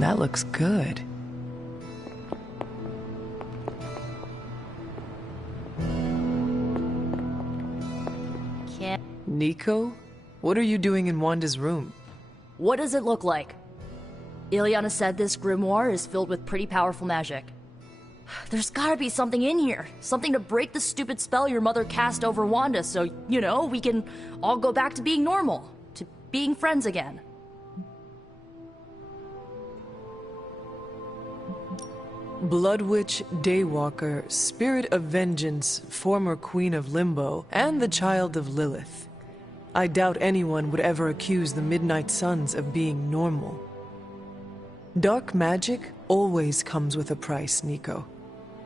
That looks good. Nico? What are you doing in Wanda's room? What does it look like? Ilyana said this grimoire is filled with pretty powerful magic. There's gotta be something in here. Something to break the stupid spell your mother cast over Wanda so, you know, we can all go back to being normal. To being friends again. Blood Witch, Daywalker, Spirit of Vengeance, former Queen of Limbo, and the Child of Lilith. I doubt anyone would ever accuse the Midnight Suns of being normal. Dark magic always comes with a price, Nico.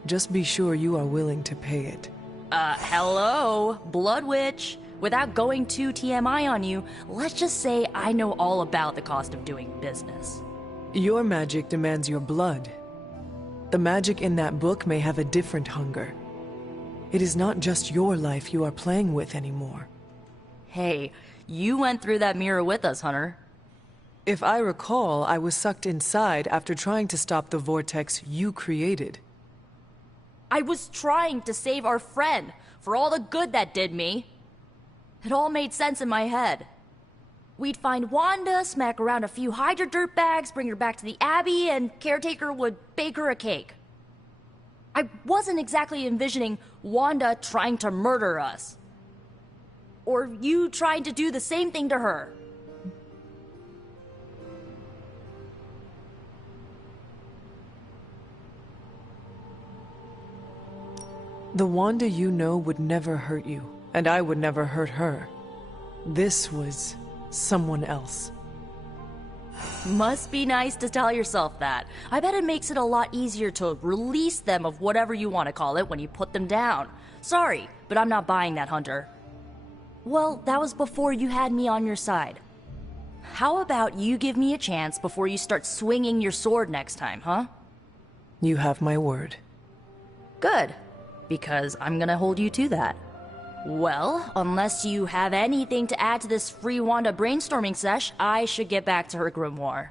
Just be sure you are willing to pay it. Hello? Blood Witch? Without going too TMI on you, let's just say I know all about the cost of doing business. Your magic demands your blood. The magic in that book may have a different hunger. It is not just your life you are playing with anymore. Hey, you went through that mirror with us, Hunter. If I recall, I was sucked inside after trying to stop the vortex you created. I was trying to save our friend, for all the good that did me. It all made sense in my head. We'd find Wanda, smack around a few Hydra dirtbags, bring her back to the Abbey, and Caretaker would bake her a cake. I wasn't exactly envisioning Wanda trying to murder us. Or you trying to do the same thing to her. The Wanda you know would never hurt you, and I would never hurt her. This was someone else. Must be nice to tell yourself that. I bet it makes it a lot easier to release them of whatever you want to call it when you put them down. Sorry, but I'm not buying that, Hunter. Well, that was before you had me on your side. How about you give me a chance before you start swinging your sword next time, huh? You have my word. Good, because I'm gonna hold you to that. Well, unless you have anything to add to this free Wanda brainstorming sesh, I should get back to her grimoire.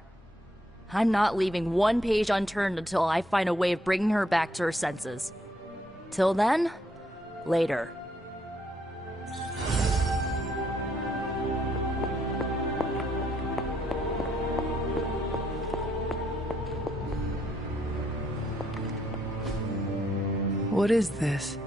I'm not leaving one page unturned until I find a way of bringing her back to her senses. Till then, later. What is this?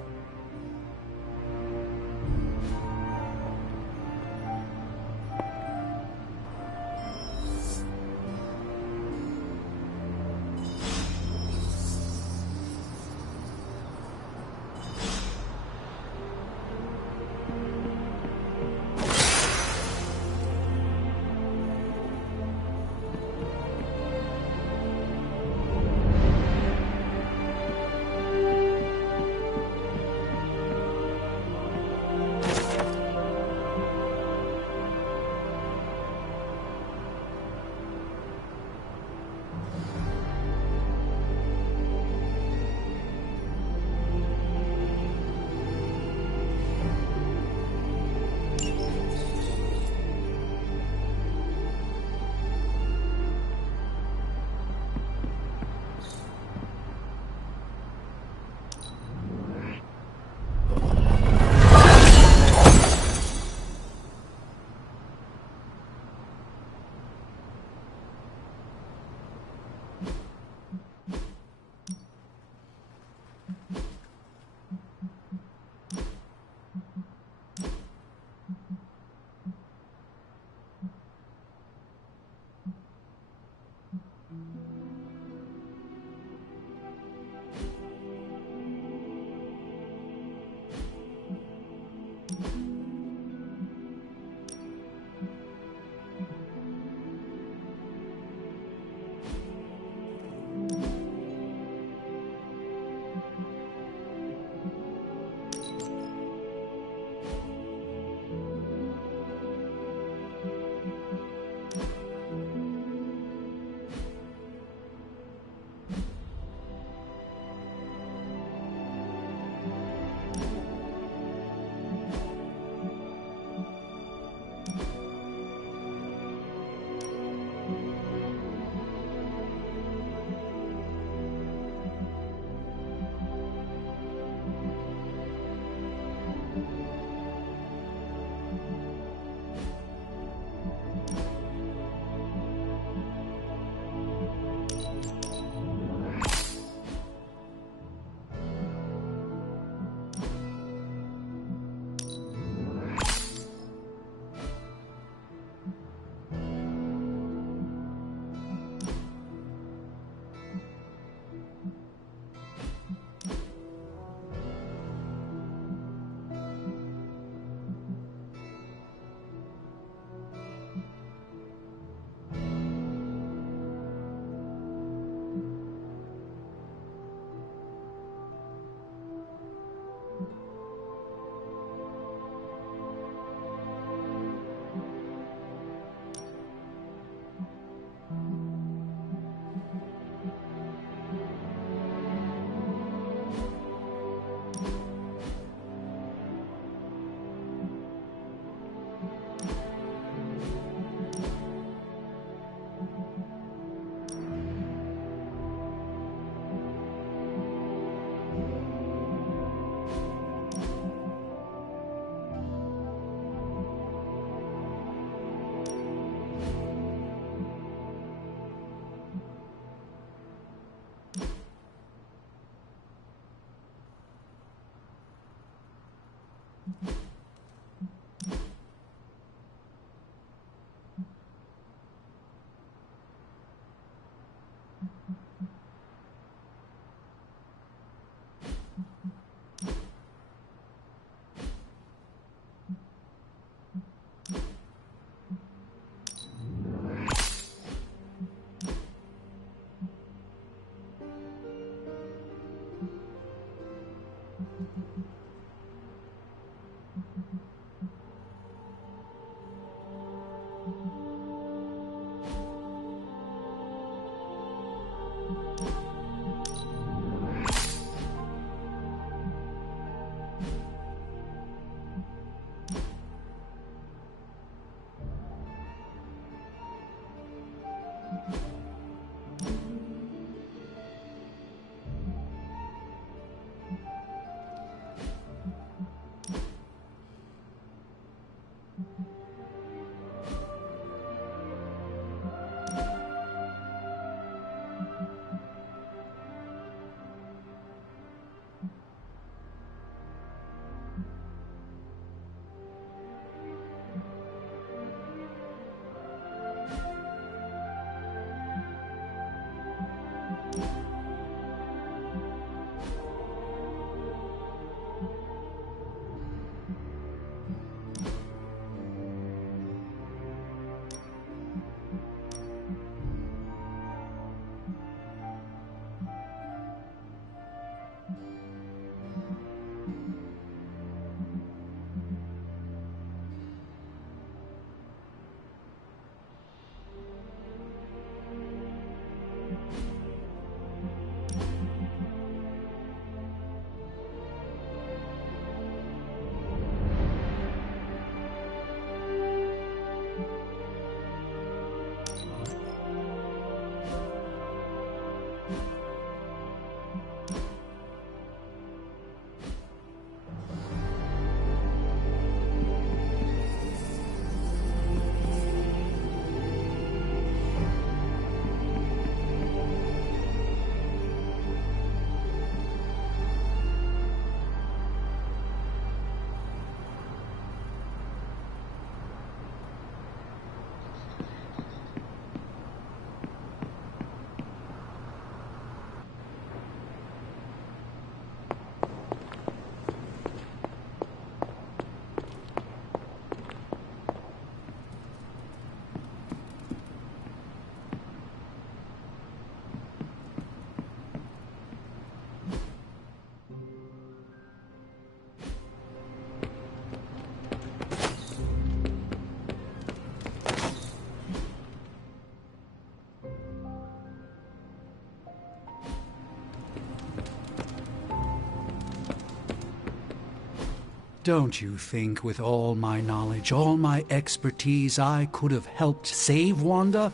Don't you think with all my knowledge, all my expertise, I could have helped save Wanda?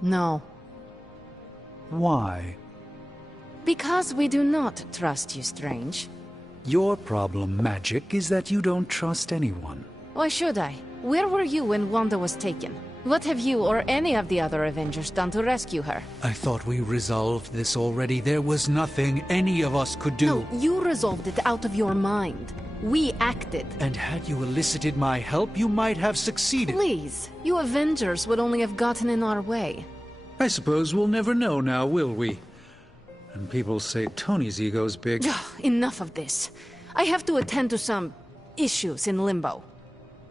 No. Why? Because we do not trust you, Strange. Your problem, Magic, is that you don't trust anyone. Why should I? Where were you when Wanda was taken? What have you or any of the other Avengers done to rescue her? I thought we resolved this already. There was nothing any of us could do. No, you resolved it out of your mind. We acted. And had you elicited my help, you might have succeeded. Please, you Avengers would only have gotten in our way. I suppose we'll never know now, will we? And people say Tony's ego's big. Enough of this. I have to attend to some issues in Limbo.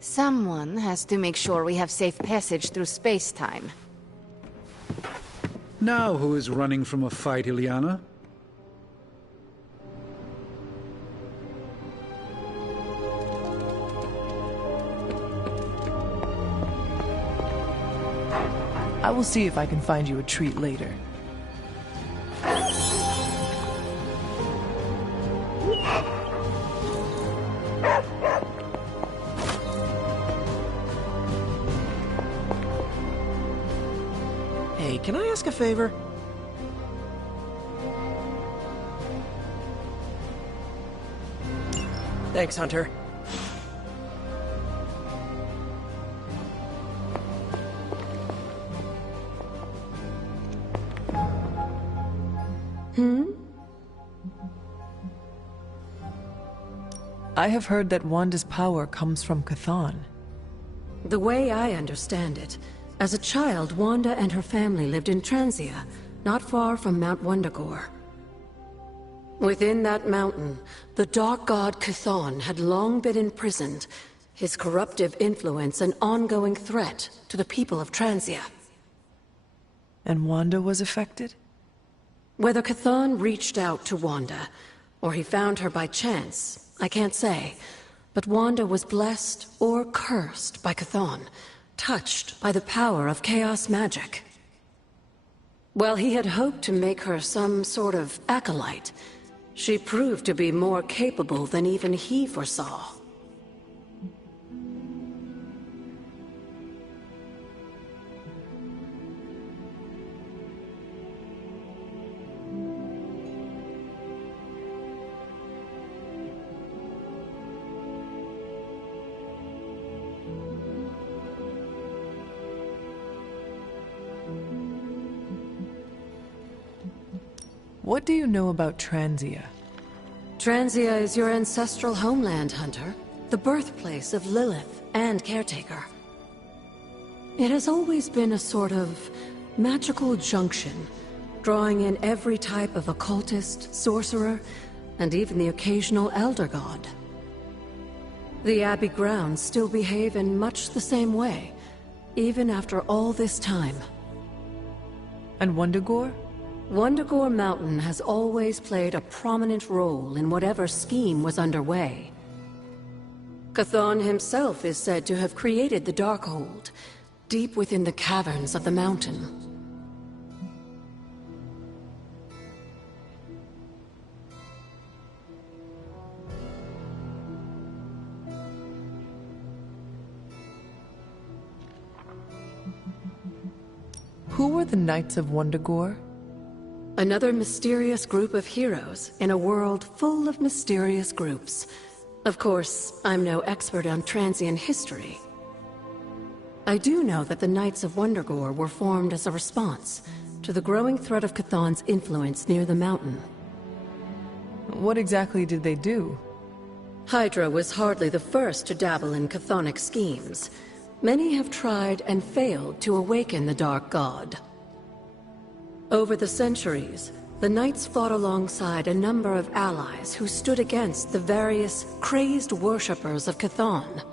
Someone has to make sure we have safe passage through space-time. Now who is running from a fight, Illyana? I will see if I can find you a treat later. Hey, can I ask a favor? Thanks, Hunter. I have heard that Wanda's power comes from Chthon. The way I understand it, as a child, Wanda and her family lived in Transia, not far from Mount Wundagore. Within that mountain, the dark god Chthon had long been imprisoned, his corruptive influence an ongoing threat to the people of Transia. And Wanda was affected? Whether Chthon reached out to Wanda, or he found her by chance, I can't say. But Wanda was blessed or cursed by Chthon, touched by the power of chaos magic. While he had hoped to make her some sort of acolyte, she proved to be more capable than even he foresaw. What do you know about Transia? Transia is your ancestral homeland, Hunter. The birthplace of Lilith and Caretaker. It has always been a sort of magical junction, drawing in every type of occultist, sorcerer, and even the occasional Elder God. The Abbey grounds still behave in much the same way, even after all this time. And Wundagore? Wundagore Mountain has always played a prominent role in whatever scheme was underway. Chthon himself is said to have created the Darkhold, deep within the caverns of the mountain. Who were the Knights of Wundagore? Another mysterious group of heroes in a world full of mysterious groups. Of course, I'm no expert on Transian history. I do know that the Knights of Wundagore were formed as a response to the growing threat of Chthon's influence near the mountain. What exactly did they do? Hydra was hardly the first to dabble in chthonic schemes. Many have tried and failed to awaken the Dark God. Over the centuries, the Knights fought alongside a number of allies who stood against the various crazed worshippers of Chthon.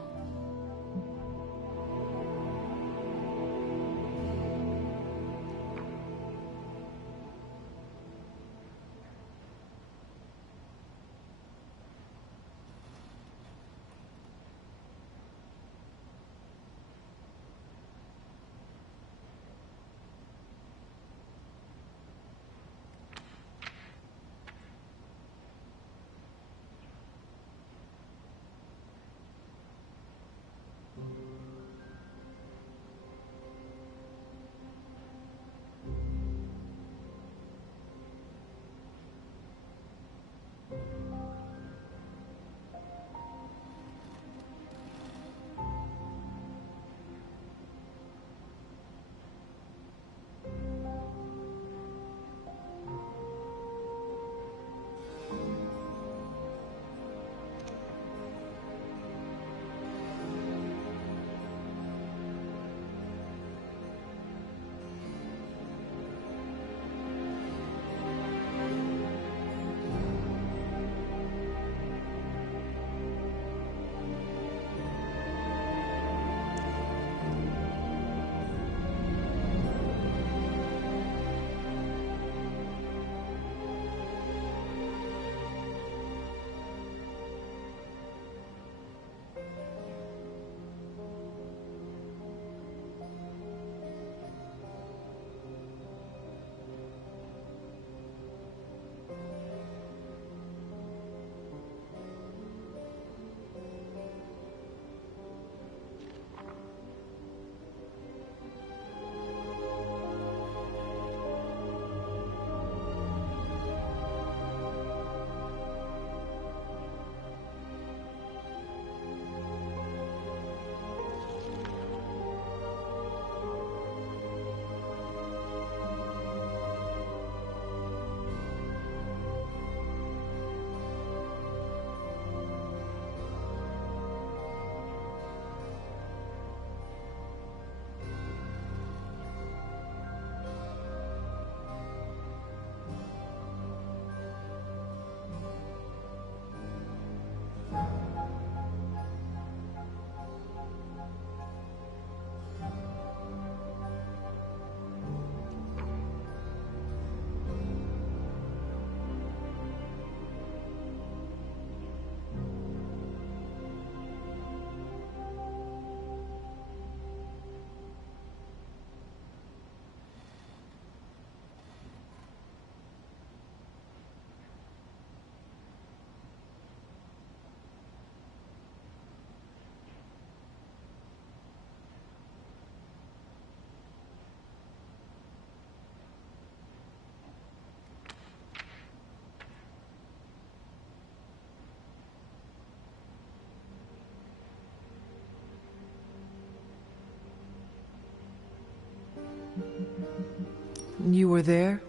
You were there?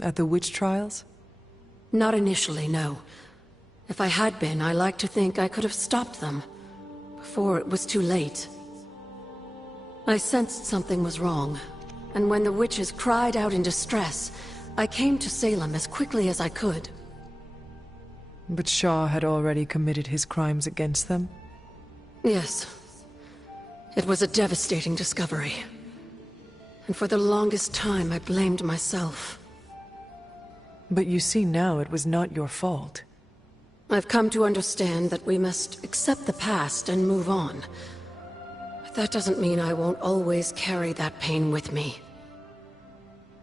At the witch trials? Not initially, no. If I had been, I like to think I could have stopped them. Before it was too late. I sensed something was wrong. And when the witches cried out in distress, I came to Salem as quickly as I could. But Shaw had already committed his crimes against them? Yes. It was a devastating discovery. And for the longest time, I blamed myself. But you see now it was not your fault. I've come to understand that we must accept the past and move on. But that doesn't mean I won't always carry that pain with me.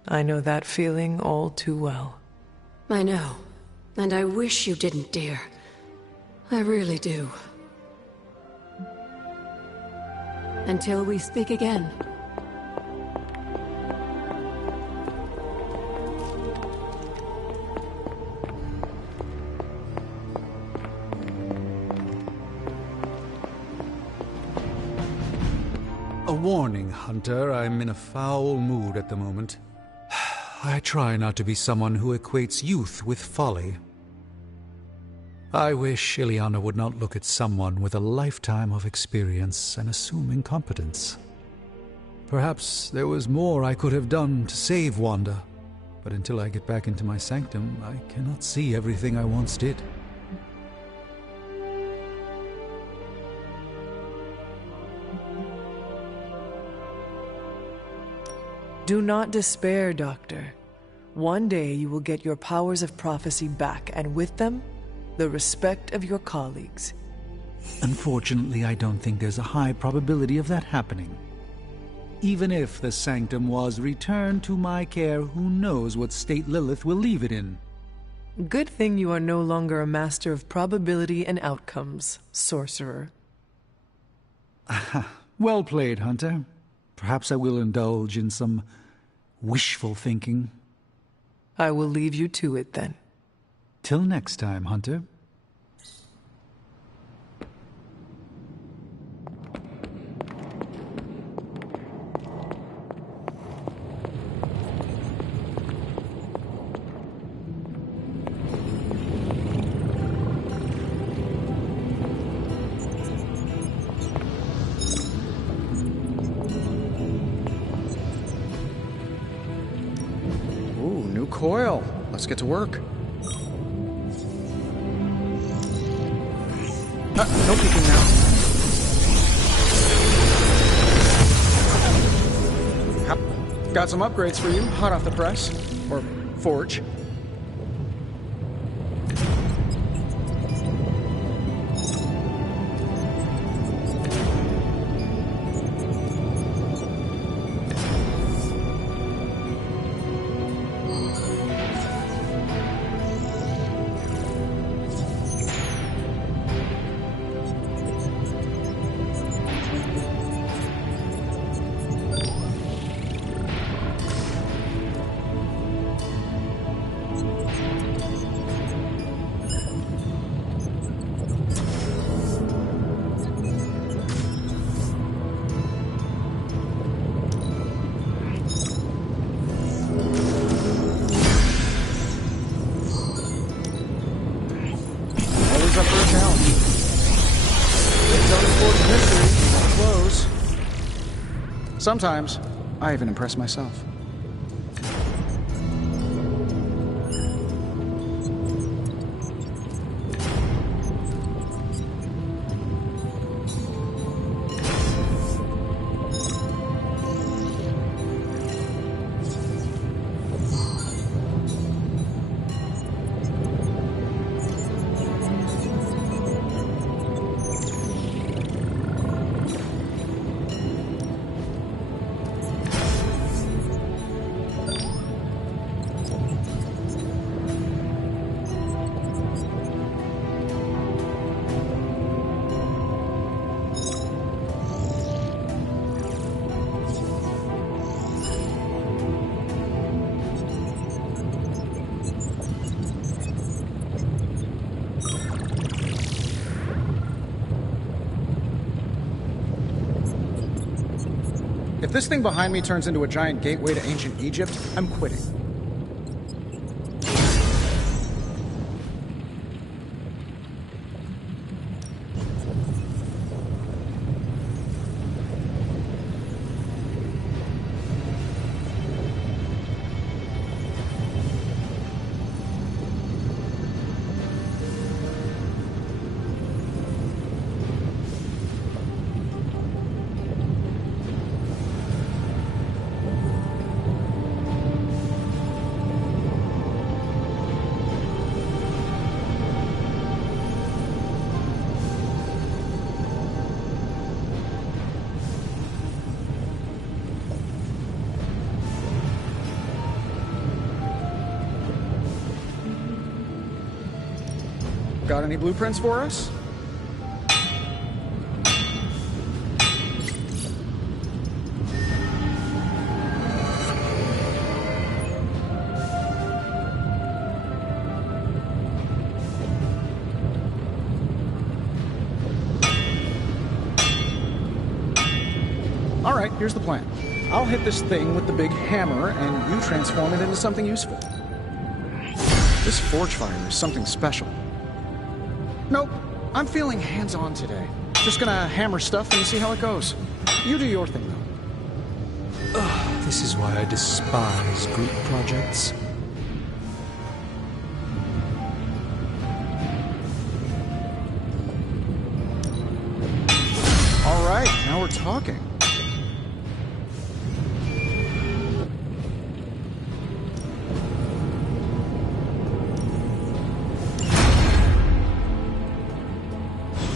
I know that feeling all too well. I know. And I wish you didn't, dear. I really do. Until we speak again. A warning, Hunter. I'm in a foul mood at the moment. I try not to be someone who equates youth with folly. I wish Ileana would not look at someone with a lifetime of experience and assume incompetence. Perhaps there was more I could have done to save Wanda, but until I get back into my sanctum, I cannot see everything I once did. Do not despair, Doctor. One day you will get your powers of prophecy back, and with them, the respect of your colleagues. Unfortunately, I don't think there's a high probability of that happening. Even if the sanctum was returned to my care, who knows what state Lilith will leave it in? Good thing you are no longer a master of probability and outcomes, sorcerer. Well played, Hunter. Perhaps I will indulge in some wishful thinking. I will leave you to it then. Till next time, Hunter. Ooh, new coil. Let's get to work. No peeking now. Got some upgrades for you, hot off the press. Or forge. Up for a challenge. It's unimportant history. Close. Sometimes, I even impress myself. this thing behind me turns into a giant gateway to ancient Egypt, I'm quitting. Got any blueprints for us? Alright, here's the plan. I'll hit this thing with the big hammer, and you transform it into something useful. This forge fire is something special. Nope, I'm feeling hands-on today. Just gonna hammer stuff and see how it goes. You do your thing, though. Ugh, this is why I despise group projects. All right, now we're talking.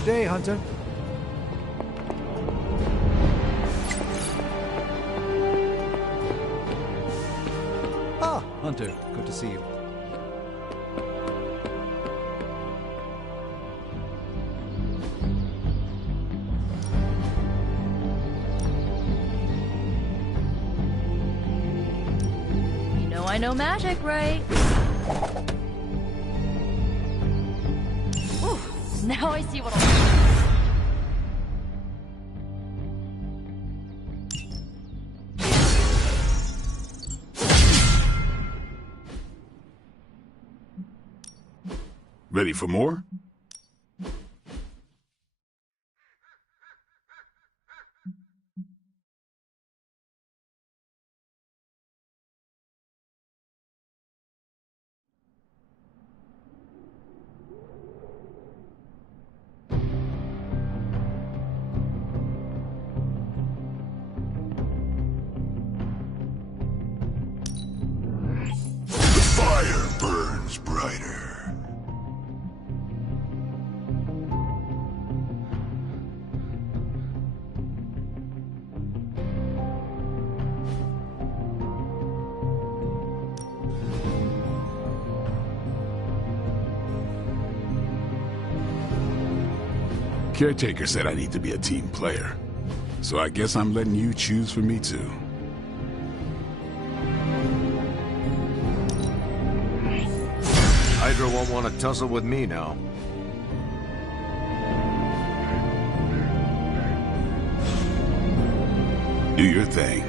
Good day, Hunter. Ah, Hunter, good to see you. You know I know magic, right? Ooh, now I see what I'll Ready for more? The fire burns brighter. Caretaker said I need to be a team player, so I guess I'm letting you choose for me too. Hydra won't want to tussle with me now. Do your thing.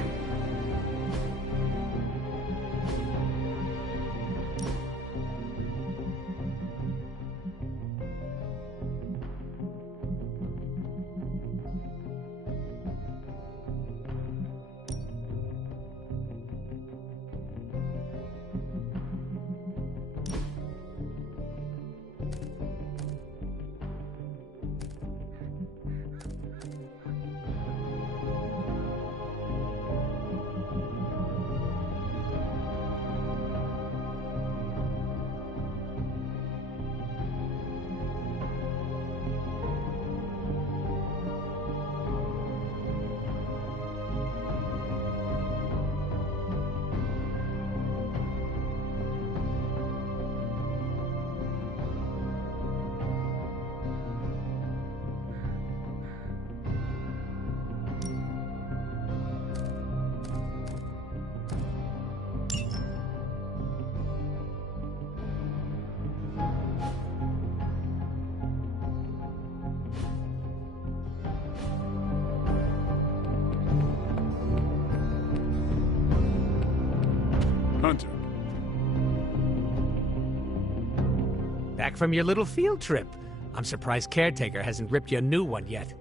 Back from your little field trip. I'm surprised Caretaker hasn't ripped you a new one yet.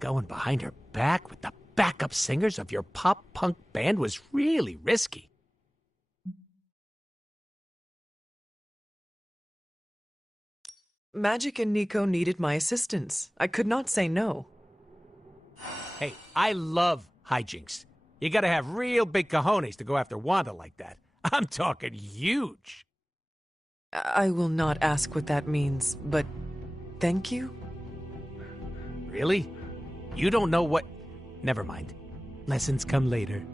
Going behind her back with the backup singers of your pop-punk band was really risky. Magic and Nico needed my assistance. I could not say no. Hey, I love hijinks. You gotta have real big cojones to go after Wanda like that. I'm talking huge. I will not ask what that means, but thank you? Really? You don't know what... Never mind. Lessons come later.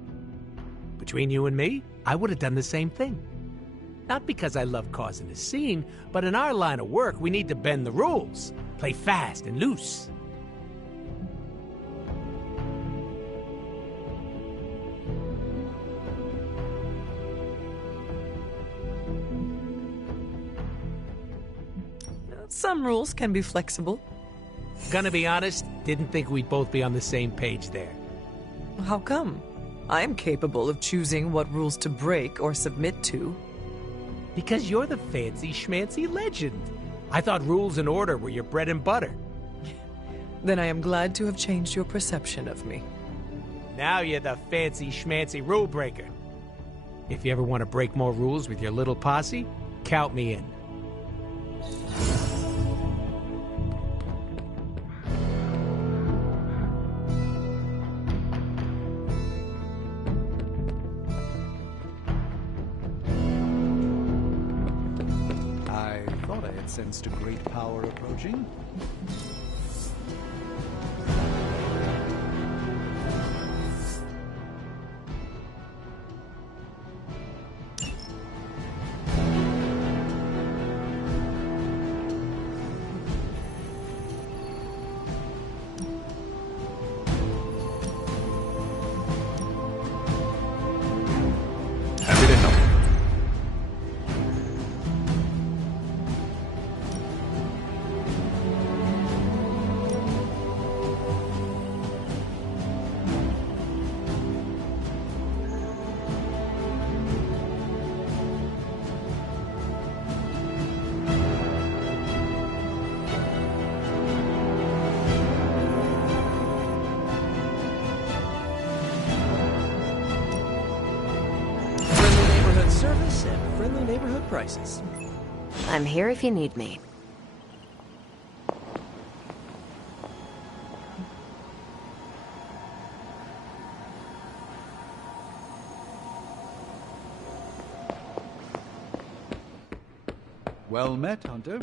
Between you and me, I would have done the same thing. Not because I love causing a scene, but in our line of work, we need to bend the rules. Play fast and loose. Some rules can be flexible. Gonna be honest, didn't think we'd both be on the same page there. How come? I am capable of choosing what rules to break or submit to. Because you're the fancy schmancy legend. I thought rules and order were your bread and butter. Then I am glad to have changed your perception of me. Now you're the fancy schmancy rule breaker. If you ever want to break more rules with your little posse, count me in. Sensed a great power approaching. Happy to help. Service and friendly neighborhood prices. I'm here if you need me. Well met, Hunter.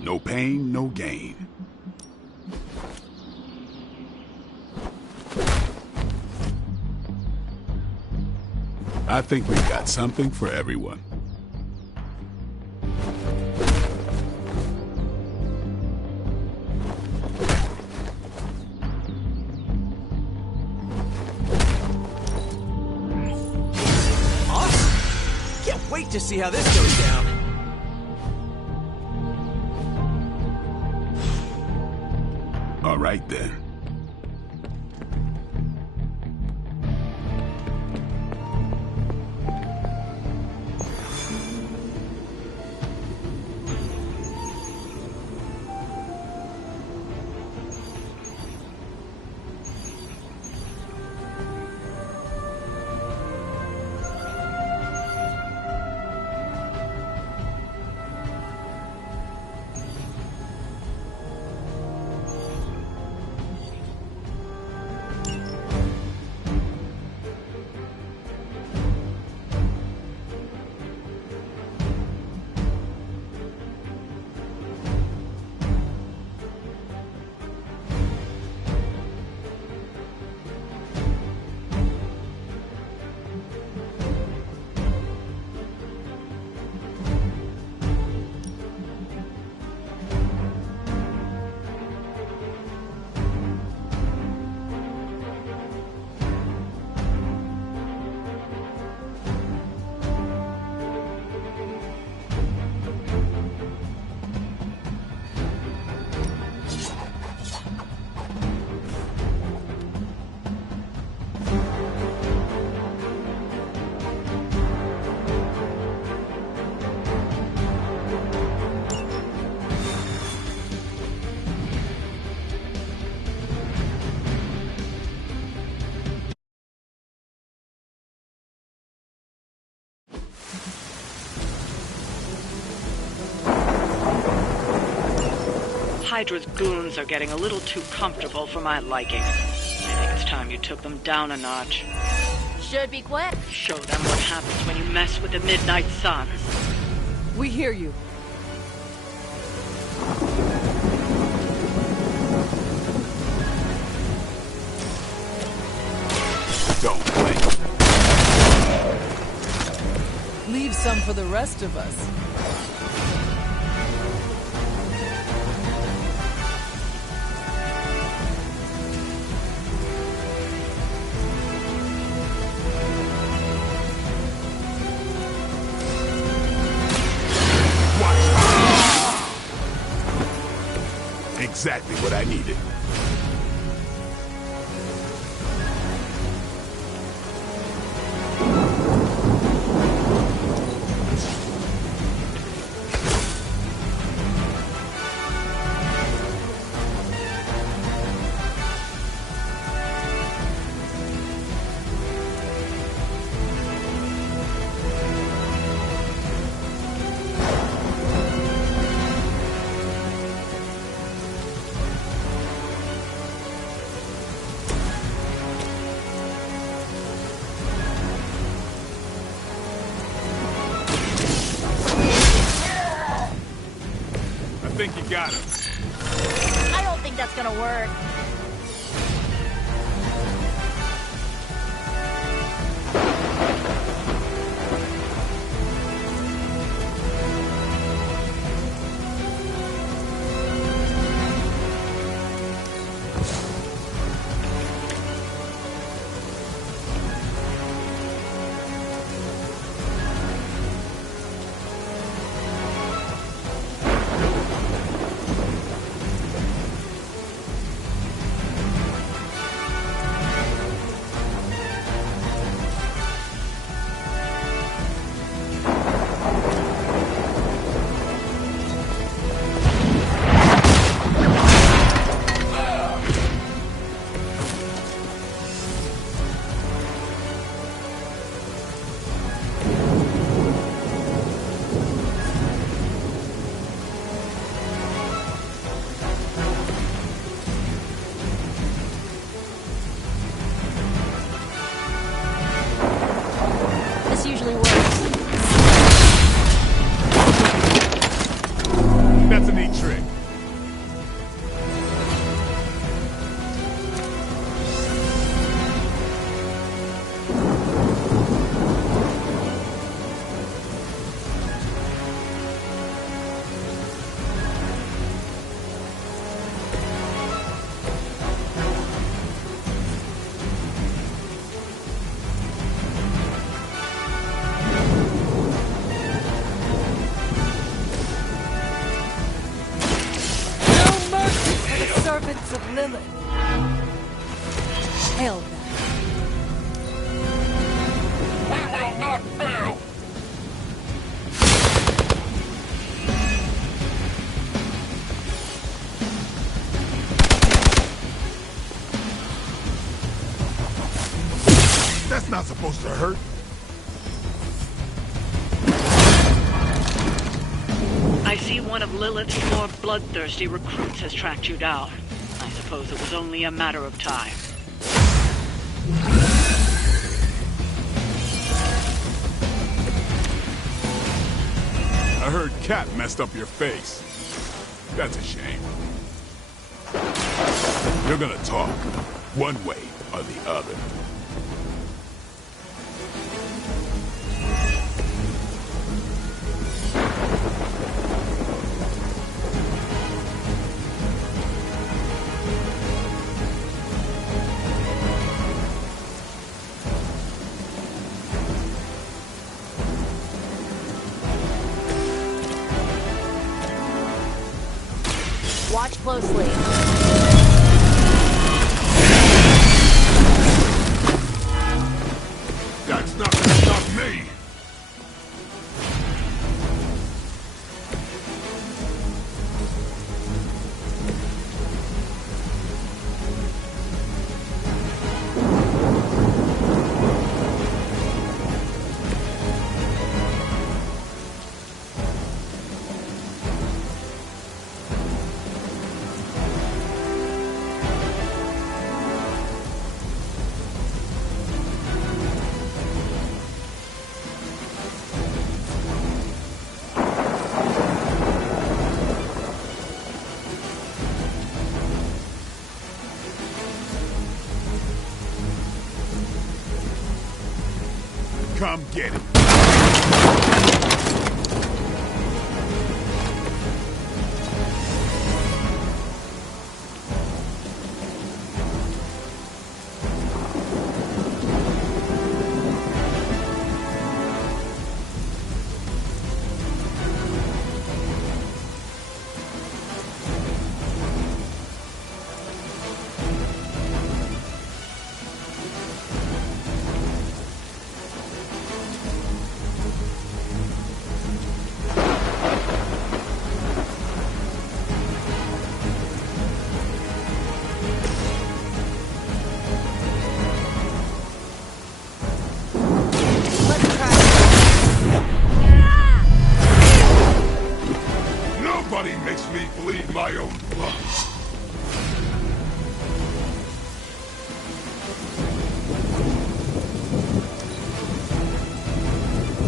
No pain, no gain. I think we've got something for everyone. Awesome! Can't wait to see how this goes down. All right then. Hydra's goons are getting a little too comfortable for my liking. I think it's time you took them down a notch. Should be quick. Show them what happens when you mess with the Midnight Suns. We hear you. Don't blink. Leave some for the rest of us. Exactly what I needed. I think you got him. I don't think that's gonna work. This usually works. That's a neat trick. Servants of Lilith. Hail them. That's not supposed to hurt. I see one of Lilith's more bloodthirsty recruits has tracked you down. I suppose it was only a matter of time. I heard Cat messed up your face. That's a shame. You're gonna talk, one way or the other. Watch closely. That's not gonna stop me! Come get it. Nobody makes me bleed my own blood.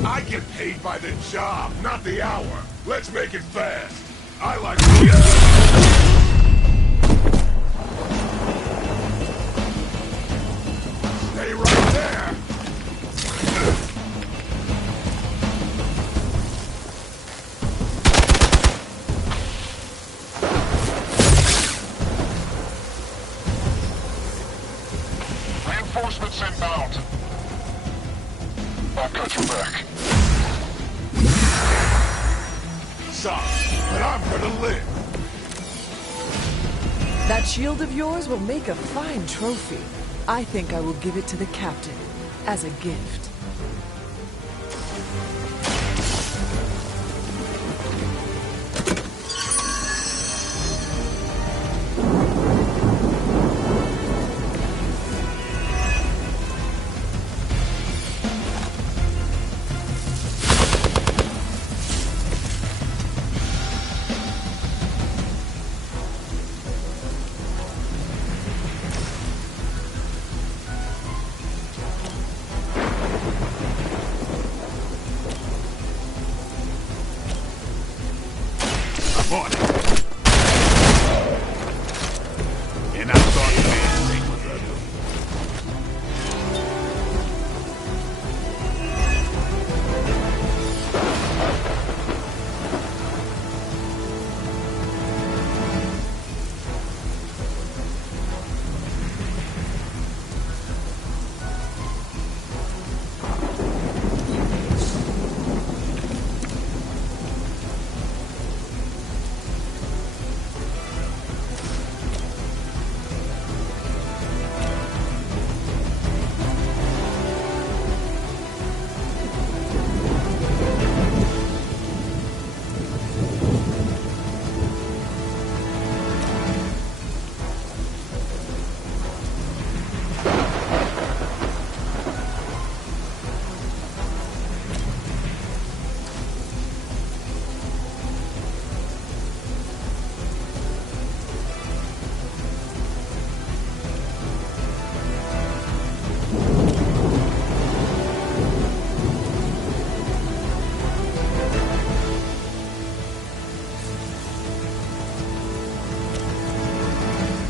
I get paid by the job, not the hour. Let's make it fast. I like... Stay right there. Reinforcements inbound. I've got your back. Sorry, but I'm gonna live. That shield of yours will make a fine trophy. I think I will give it to the captain as a gift. On it. And I thought dancing was ugly.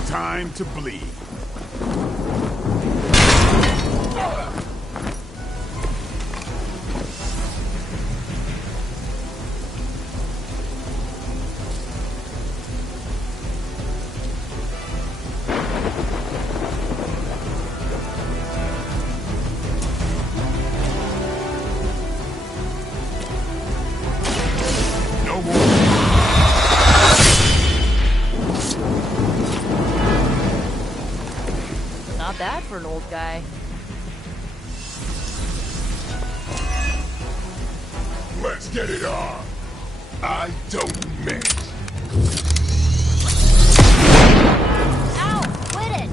Time to bleed. No more. Not bad for an old guy. Let's get it on. I don't miss. Ow! Quit it!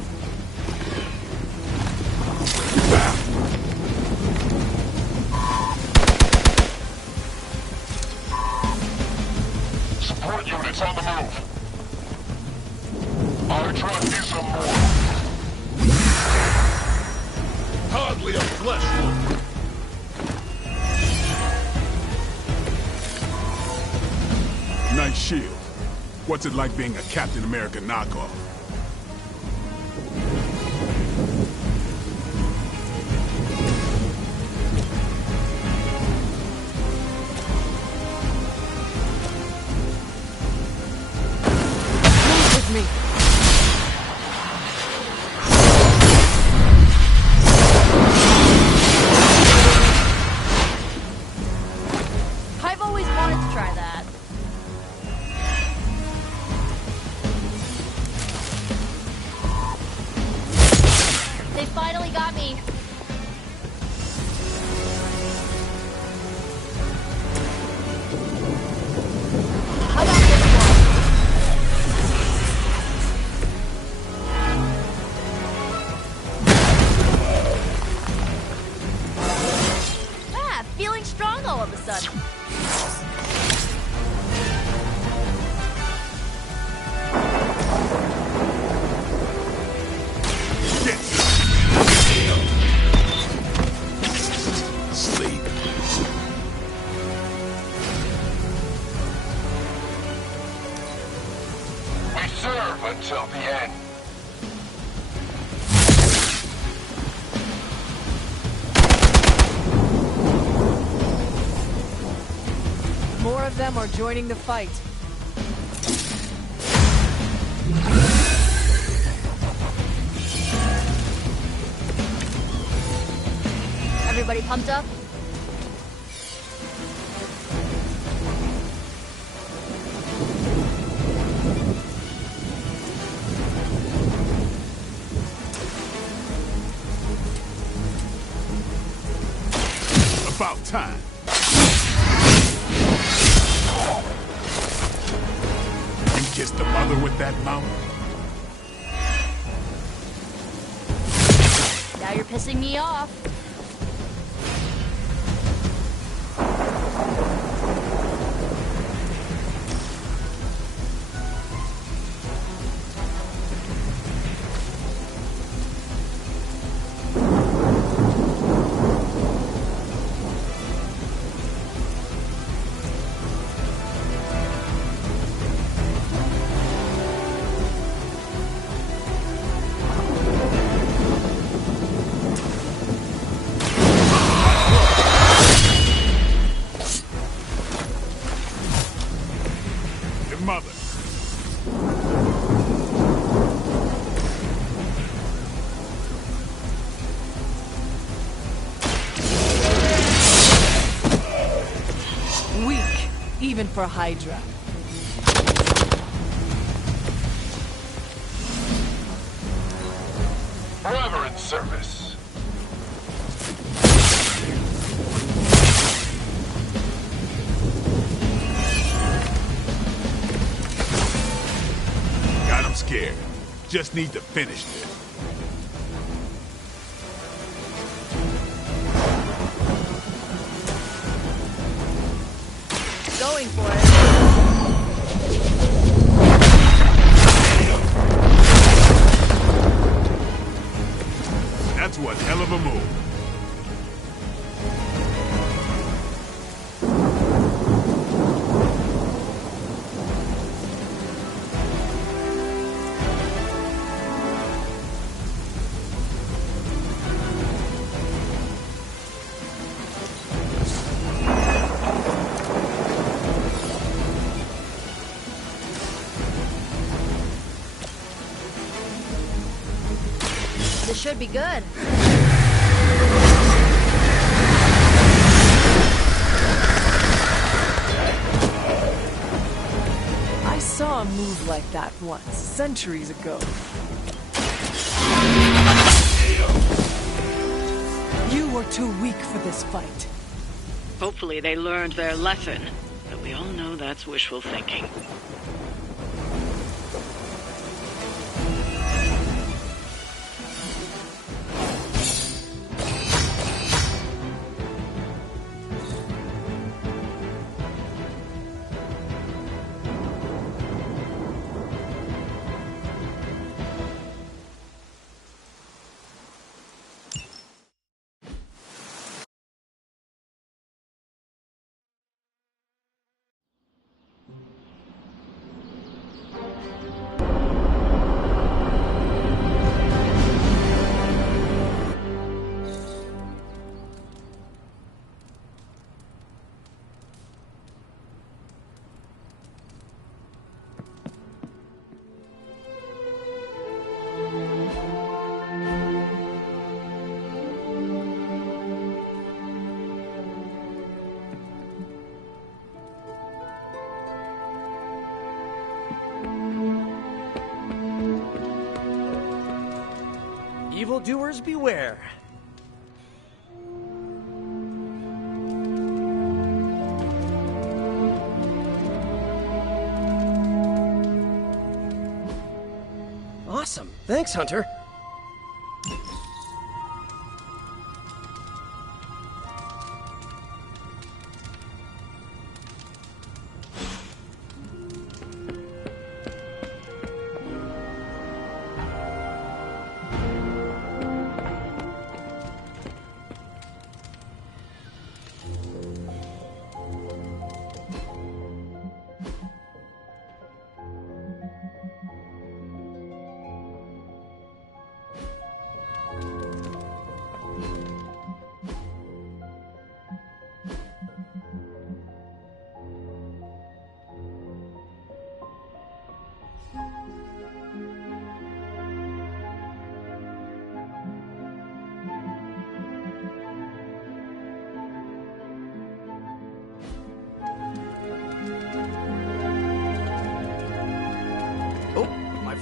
Support units on the move. Hydra is a more. Hardly a flesh wound. Nice shield. What's it like being a Captain America knockoff? all of a sudden? Sleep. We serve until the end. More of them are joining the fight. Everybody pumped up? About time. You kissed the mother with that mouth? Now you're pissing me off. Mother. Weak, even for Hydra. Forever in service. Scared. Just need to finish this. Going for it. That's one hell of a move. This should be good. I saw a move like that once, centuries ago. You were too weak for this fight. Hopefully they learned their lesson, but we all know that's wishful thinking. Evildoers beware. Awesome. Thanks, Hunter.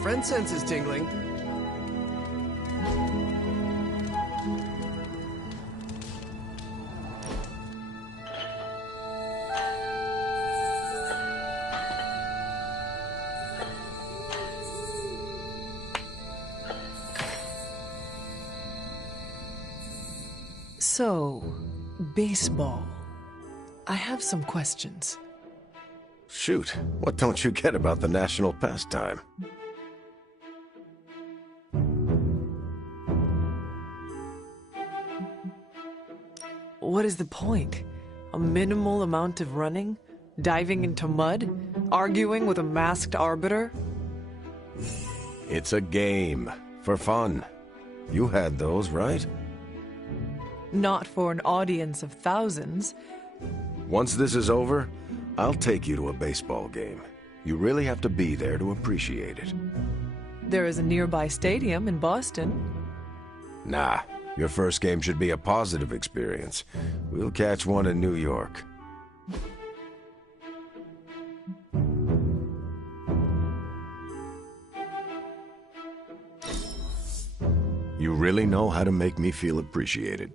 friend sense is tingling. So, baseball. I have some questions. Shoot, what don't you get about the national pastime? What is the point? A minimal amount of running? Diving into mud? Arguing with a masked arbiter? It's a game. For fun. You had those, right? Not for an audience of thousands. Once this is over, I'll take you to a baseball game. You really have to be there to appreciate it. There is a nearby stadium in Boston. Nah, your first game should be a positive experience. We'll catch one in New York. You really know how to make me feel appreciated.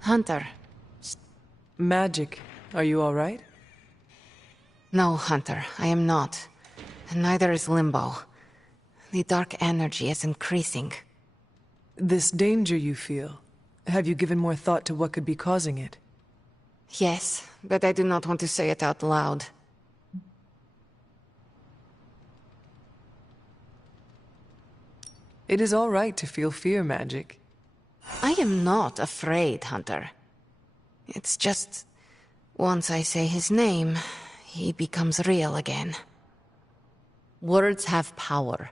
Hunter. Magic. Are you all right? No, Hunter, I am not. And neither is Limbo. The dark energy is increasing. This danger you feel, have you given more thought to what could be causing it? Yes, but I do not want to say it out loud. It is all right to feel fear, Magic. I am not afraid, Hunter. It's just... once I say his name, he becomes real again. Words have power.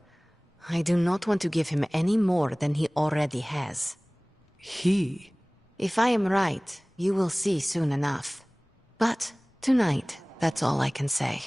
I do not want to give him any more than he already has. He? If I am right, you will see soon enough. But tonight, that's all I can say.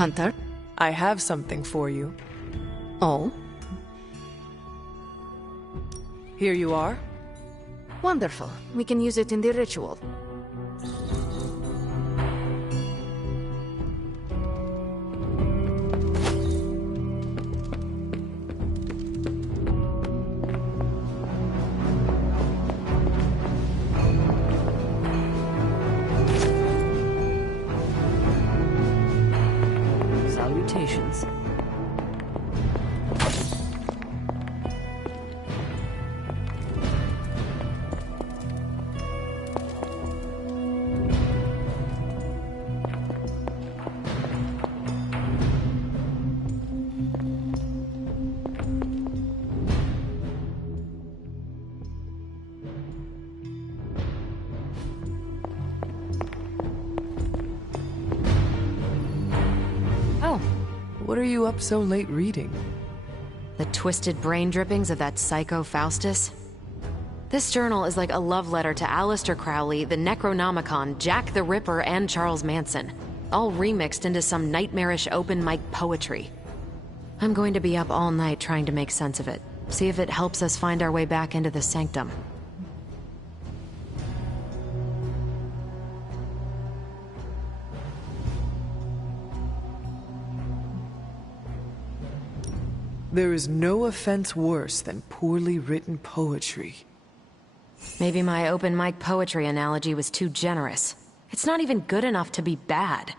Hunter? I have something for you. Oh? Here you are. Wonderful. We can use it in the ritual. Salutations. What are you up so late reading? The twisted brain drippings of that psycho Faustus? This journal is like a love letter to Aleister Crowley, the Necronomicon, Jack the Ripper, and Charles Manson. All remixed into some nightmarish open mic poetry. I'm going to be up all night trying to make sense of it. See if it helps us find our way back into the sanctum. There is no offense worse than poorly written poetry. Maybe my open mic poetry analogy was too generous. It's not even good enough to be bad.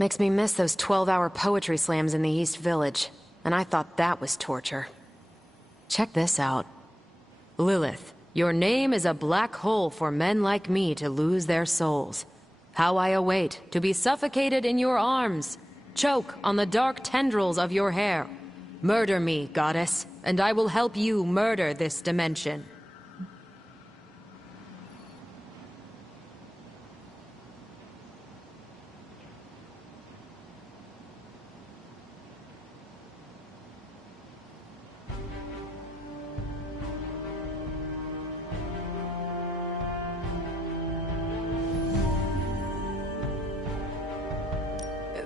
Makes me miss those 12-hour poetry slams in the East Village, and I thought that was torture. Check this out. Lilith, your name is a black hole for men like me to lose their souls. How I await to be suffocated in your arms, choke on the dark tendrils of your hair. Murder me, goddess, and I will help you murder this dimension.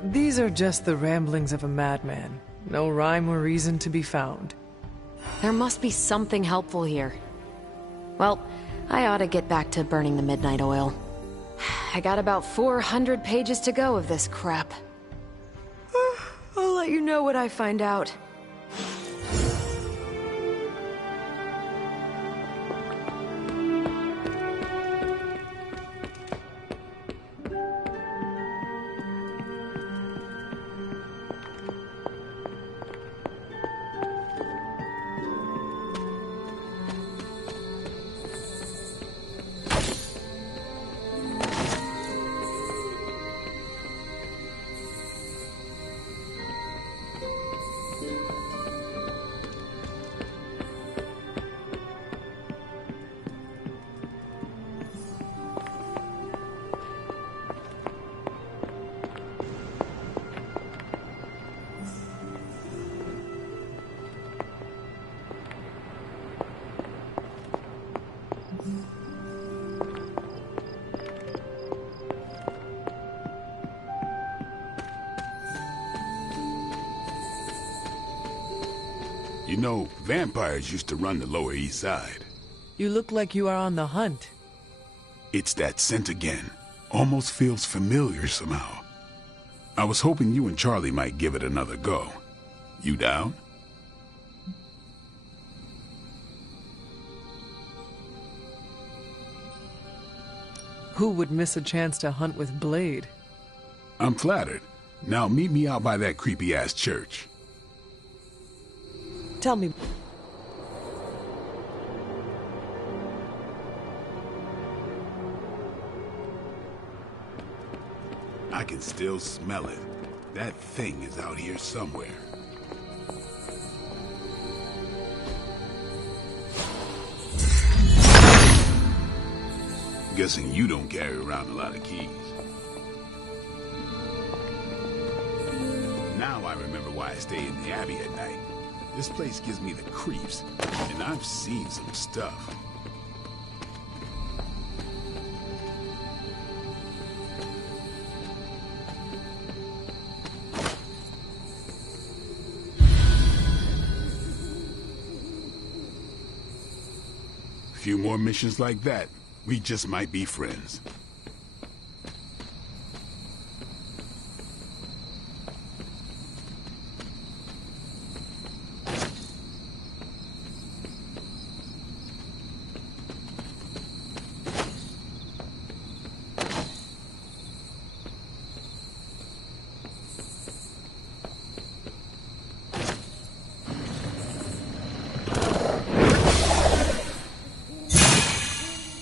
These are just the ramblings of a madman. No rhyme or reason to be found. There must be something helpful here. Well, I ought to get back to burning the midnight oil. I got about 400 pages to go of this crap. I'll let you know what I find out. You know, vampires used to run the Lower East Side. You look like you are on the hunt. It's that scent again. Almost feels familiar somehow. I was hoping you and Charlie might give it another go. You down? Who would miss a chance to hunt with Blade? I'm flattered. Now meet me out by that creepy-ass church. Tell me... I can still smell it. That thing is out here somewhere. Guessing you don't carry around a lot of keys. Now I remember why I stay in the Abbey at night. This place gives me the creeps, and I've seen some stuff. A few more missions like that, we just might be friends.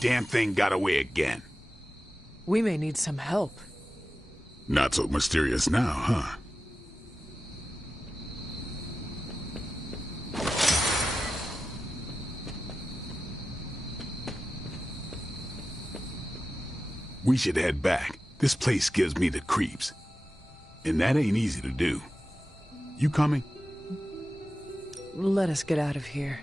Damn thing got away again. We may need some help. Not so mysterious now, huh? We should head back. This place gives me the creeps. And that ain't easy to do. You coming? Let us get out of here.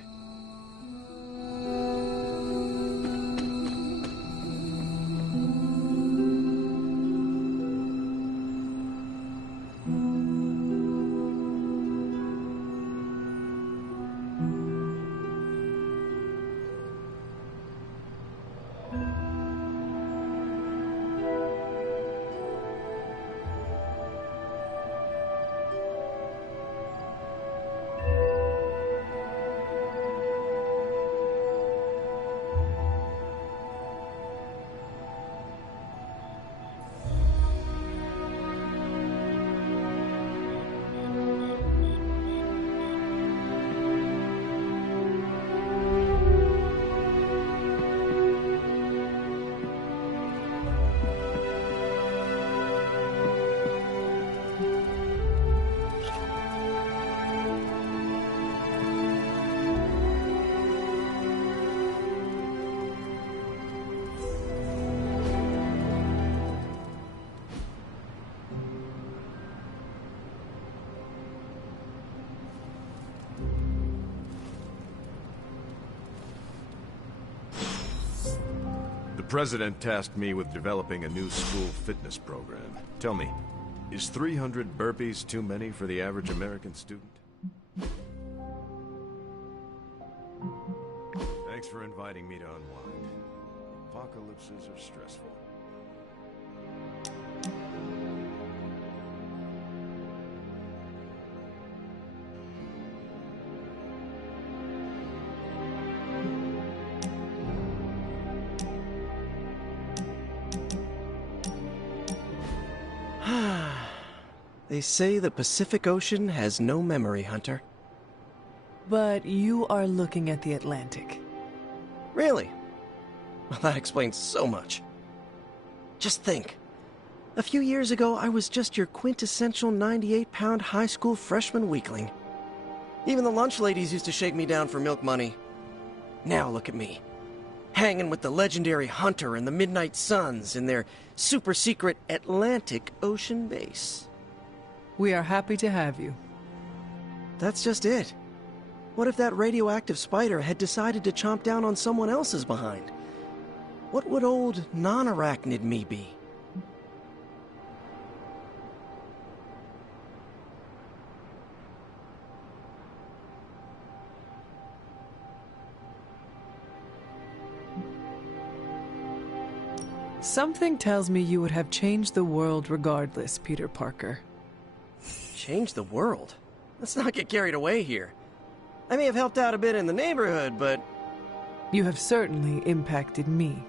president tasked me with developing a new school fitness program. Tell me, is 300 burpees too many for the average American student? Thanks for inviting me to unwind. Apocalypses are stressful. They say the Pacific Ocean has no memory, Hunter. But you are looking at the Atlantic. Really? Well, that explains so much. Just think. A few years ago, I was just your quintessential 98-pound high school freshman weakling. Even the lunch ladies used to shake me down for milk money. Now look at me. Hanging with the legendary Hunter and the Midnight Suns in their super-secret Atlantic Ocean base. We are happy to have you. That's just it. What if that radioactive spider had decided to chomp down on someone else's behind? What would old non-arachnid me be? Something tells me you would have changed the world regardless, Peter Parker. Change the world? Let's not get carried away here. I may have helped out a bit in the neighborhood, but... You have certainly impacted me.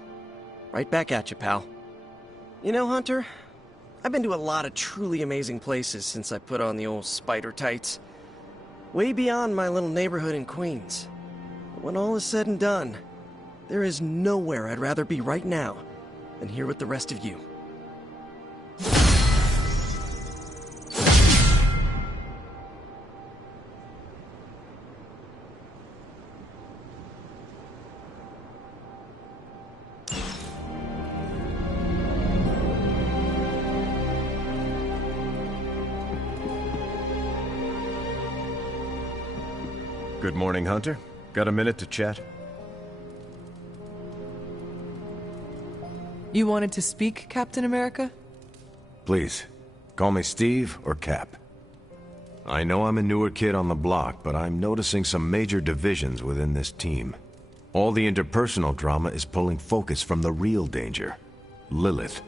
Right back at you, pal. You know, Hunter, I've been to a lot of truly amazing places since I put on the old spider tights. Way beyond my little neighborhood in Queens. But when all is said and done, there is nowhere I'd rather be right now than here with the rest of you. Good morning, Hunter. Got a minute to chat? You wanted to speak, Captain America? Please, call me Steve or Cap. I know I'm a newer kid on the block, but I'm noticing some major divisions within this team. All the interpersonal drama is pulling focus from the real danger, Lilith.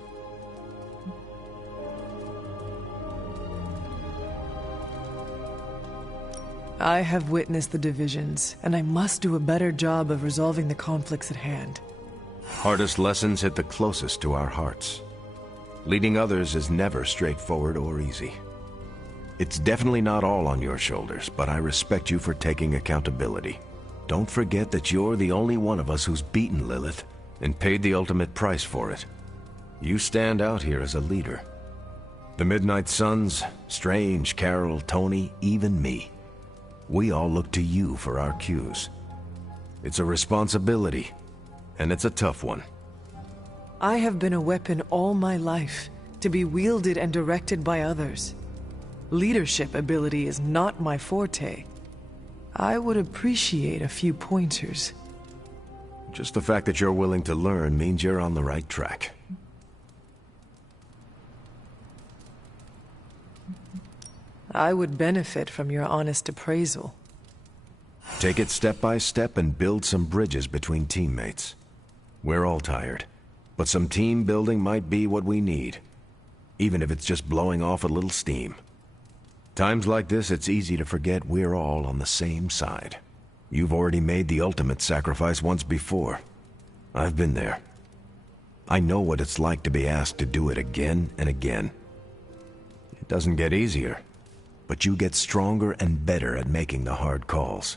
I have witnessed the divisions, and I must do a better job of resolving the conflicts at hand. Hardest lessons hit the closest to our hearts. Leading others is never straightforward or easy. It's definitely not all on your shoulders, but I respect you for taking accountability. Don't forget that you're the only one of us who's beaten Lilith and paid the ultimate price for it. You stand out here as a leader. The Midnight Suns, Strange, Carol, Tony, even me. We all look to you for our cues. It's a responsibility, and it's a tough one. I have been a weapon all my life, to be wielded and directed by others. Leadership ability is not my forte. I would appreciate a few pointers. Just the fact that you're willing to learn means you're on the right track. I would benefit from your honest appraisal. Take it step by step and build some bridges between teammates. We're all tired, but some team building might be what we need, even if it's just blowing off a little steam. Times like this, it's easy to forget we're all on the same side. You've already made the ultimate sacrifice once before. I've been there. I know what it's like to be asked to do it again and again. It doesn't get easier, but you get stronger and better at making the hard calls.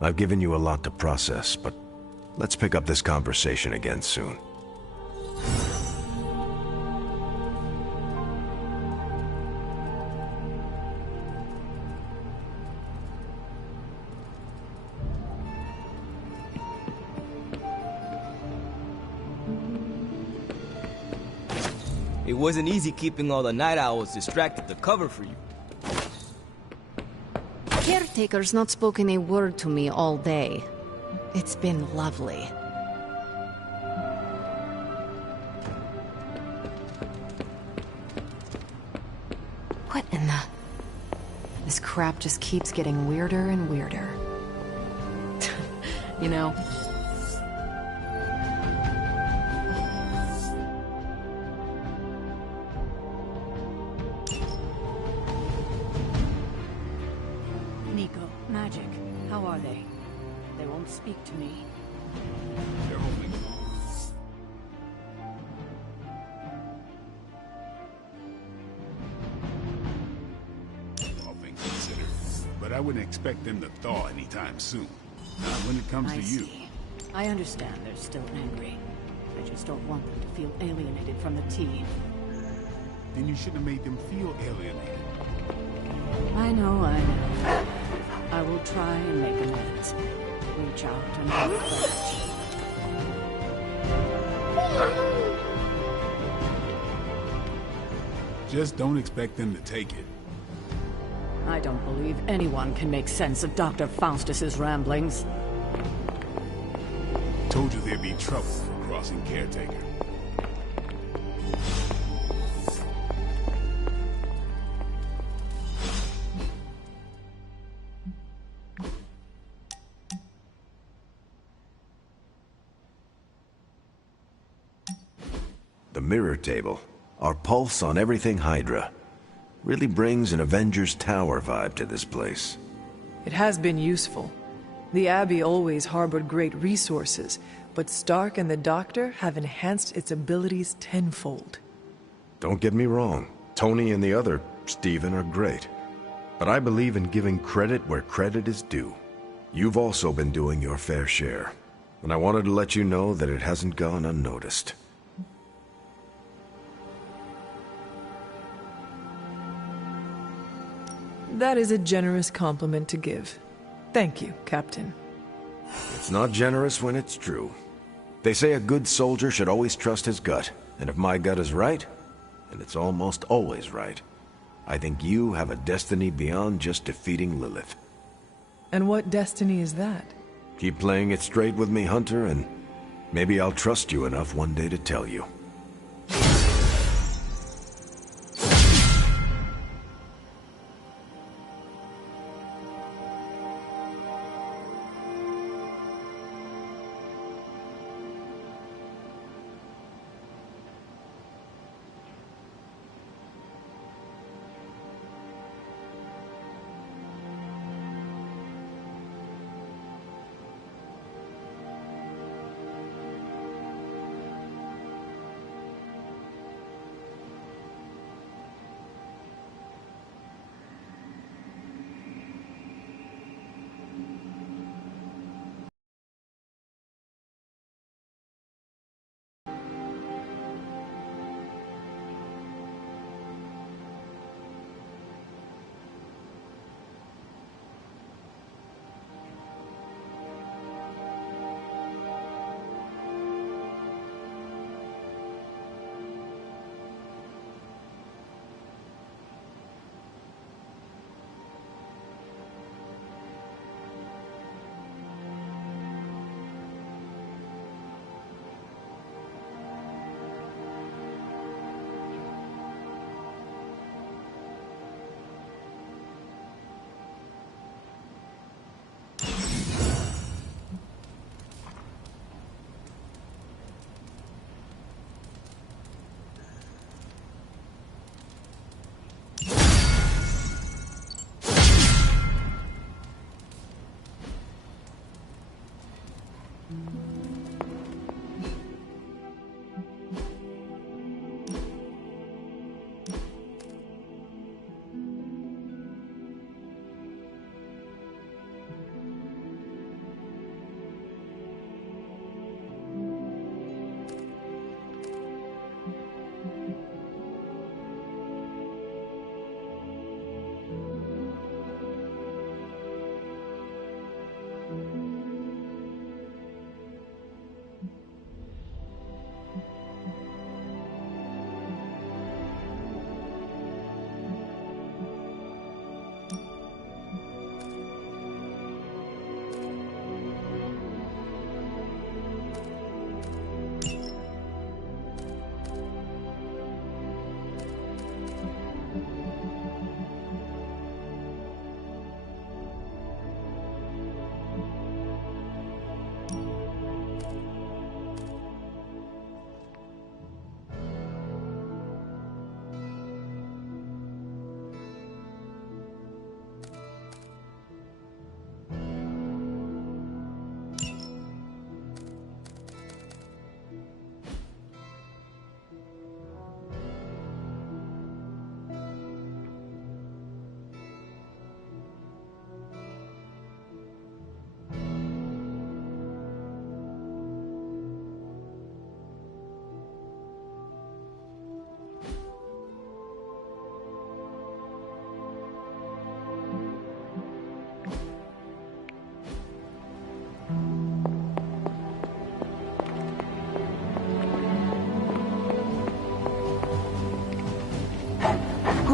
I've given you a lot to process, but let's pick up this conversation again soon. It wasn't easy keeping all the Night Owls distracted to cover for you. Caretaker's not spoken a word to me all day. It's been lovely. crap just keeps getting weirder and weirder. You know? Nico, Magic, how are they? They won't speak to me. They're hoping. All things considered. But I wouldn't expect them to thaw anytime soon. Not when it comes to you. I understand they're still angry. I just don't want them to feel alienated from the team. Then you shouldn't have made them feel alienated. I know. I will try and make amends. Reach out and reflect. Just don't expect them to take it. I don't believe anyone can make sense of Dr. Faustus's ramblings. Told you there'd be trouble for crossing Caretaker. The mirror table. Our pulse on everything Hydra. Really brings an Avengers Tower vibe to this place. It has been useful. The Abbey always harbored great resources, but Stark and the Doctor have enhanced its abilities tenfold. Don't get me wrong. Tony and the other Stephen are great. But I believe in giving credit where credit is due. You've also been doing your fair share. And I wanted to let you know that it hasn't gone unnoticed. That is a generous compliment to give. Thank you, Captain. It's not generous when it's true. They say a good soldier should always trust his gut, and if my gut is right, and it's almost always right, I think you have a destiny beyond just defeating Lilith. And what destiny is that? Keep playing it straight with me, Hunter, and maybe I'll trust you enough one day to tell you.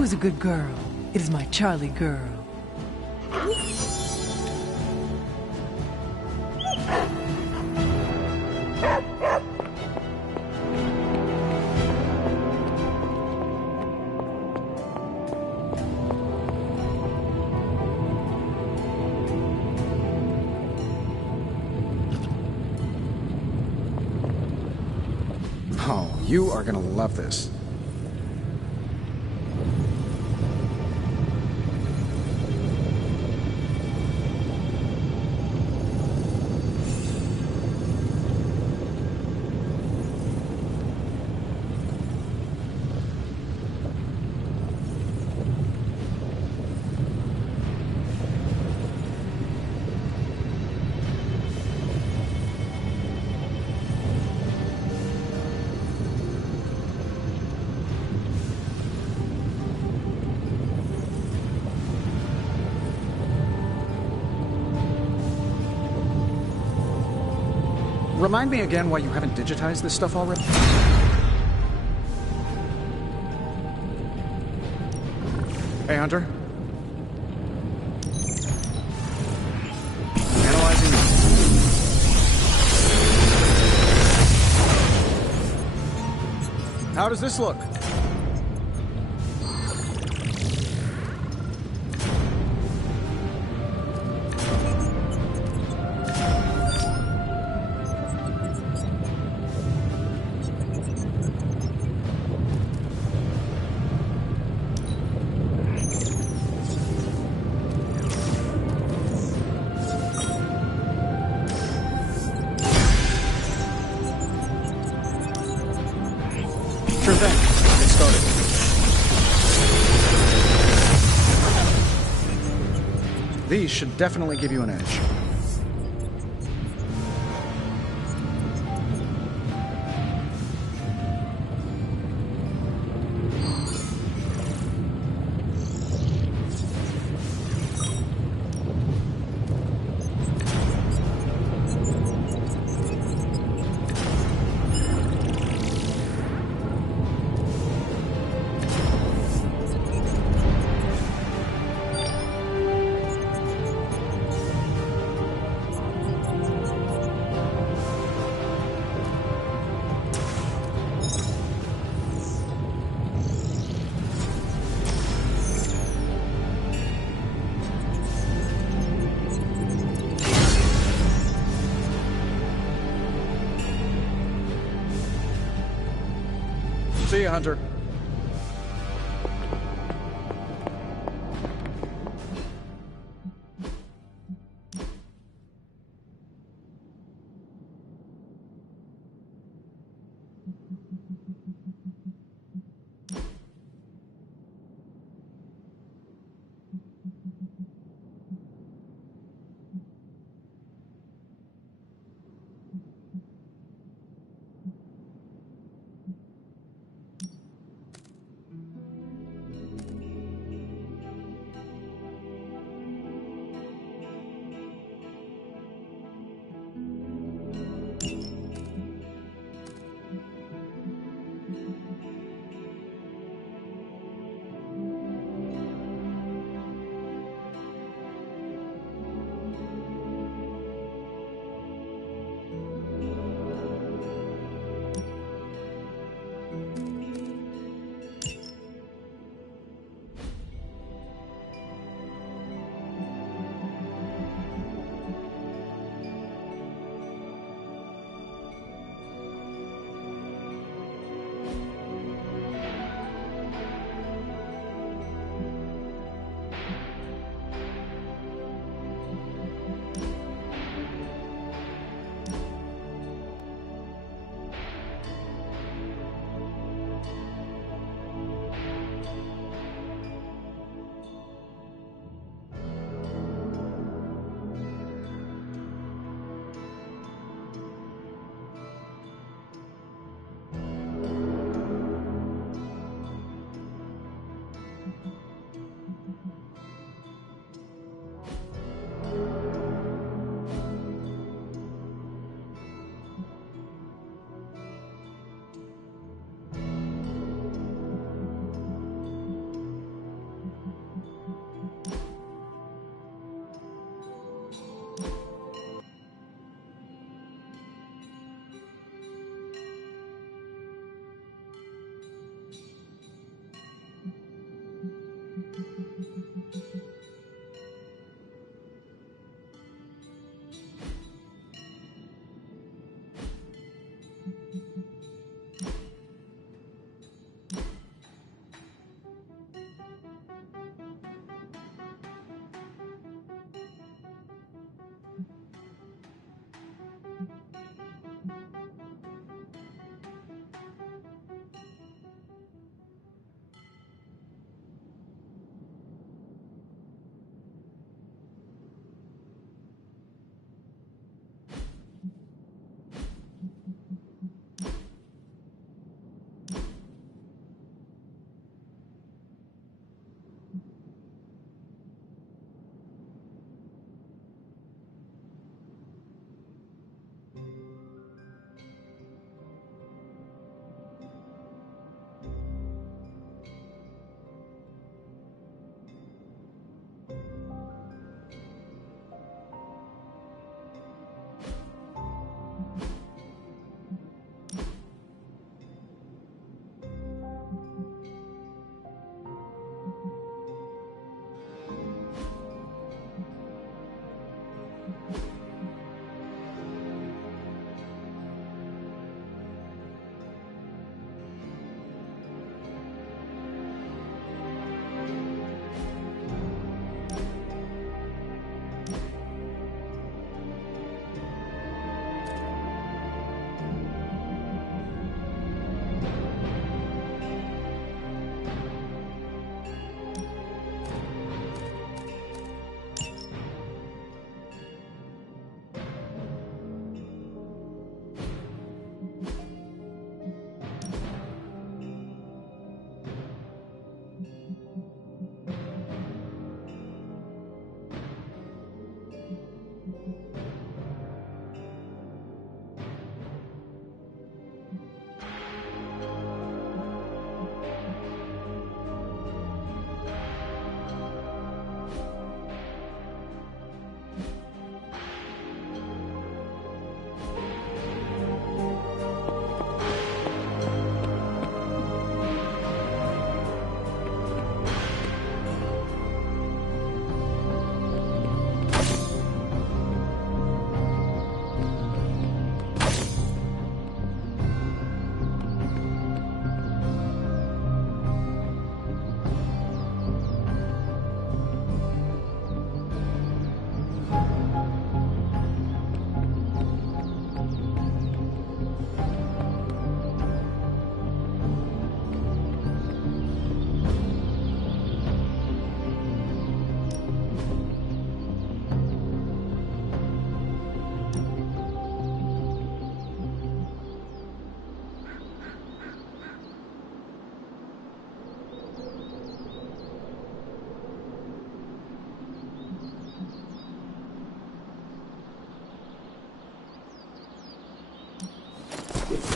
was a good girl. It is my Charlie girl. Oh, you are gonna love this. Remind me again why you haven't digitized this stuff already? Hey, Hunter. Analyzing. How does this look? Sure thing. Get started. These should definitely give you an edge. See you, Hunter.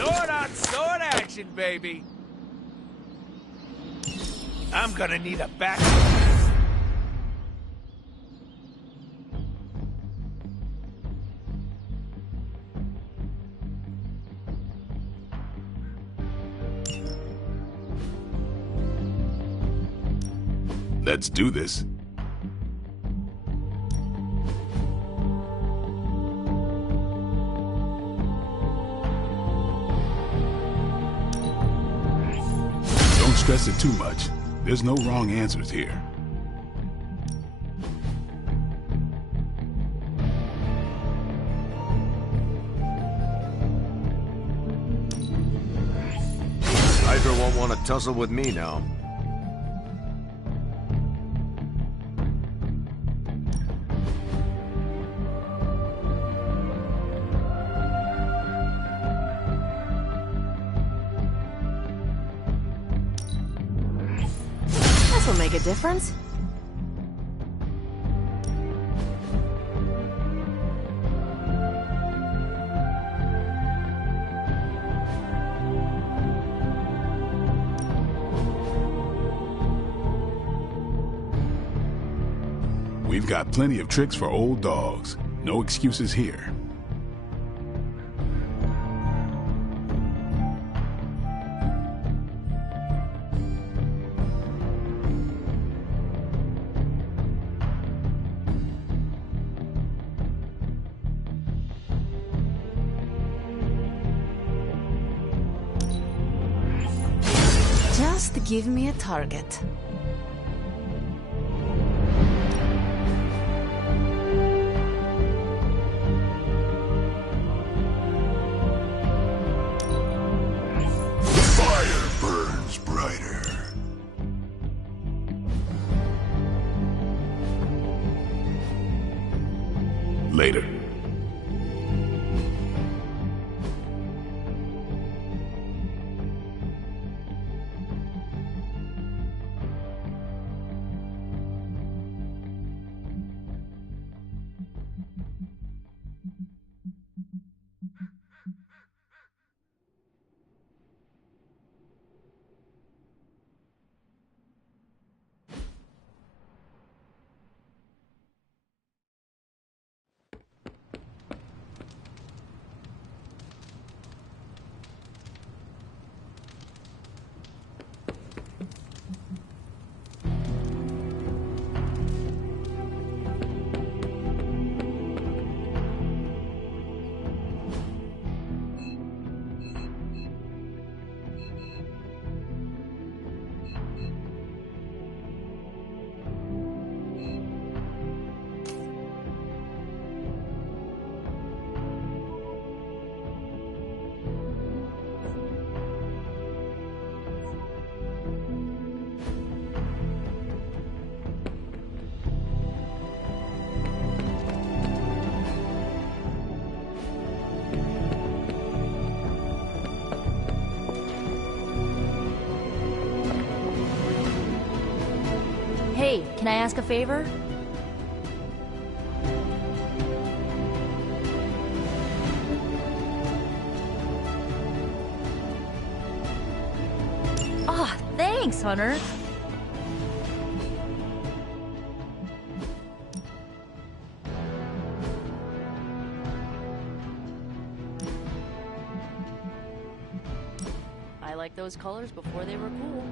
Sword on sword action, baby! I'm gonna need a back. Let's do this. Don't stress it too much. There's no wrong answers here. Hydra won't want to tussle with me now. This'll make a difference. We've got plenty of tricks for old dogs. No excuses here. Just give me a target. Fire burns brighter. Later. Hey, can I ask a favor? Ah, thanks, Hunter. I liked those colors before they were cool.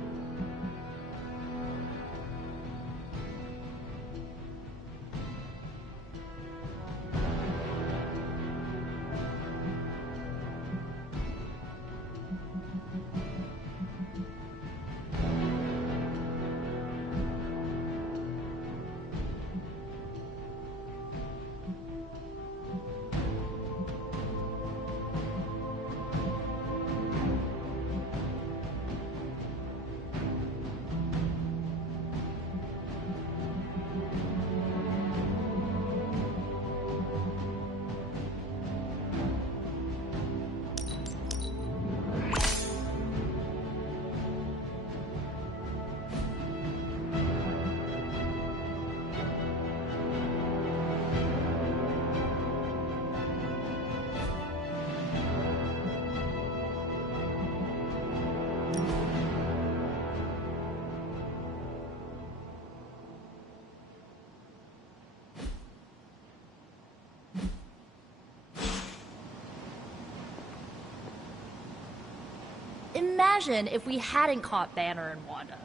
Imagine if we hadn't caught Banner and Wanda.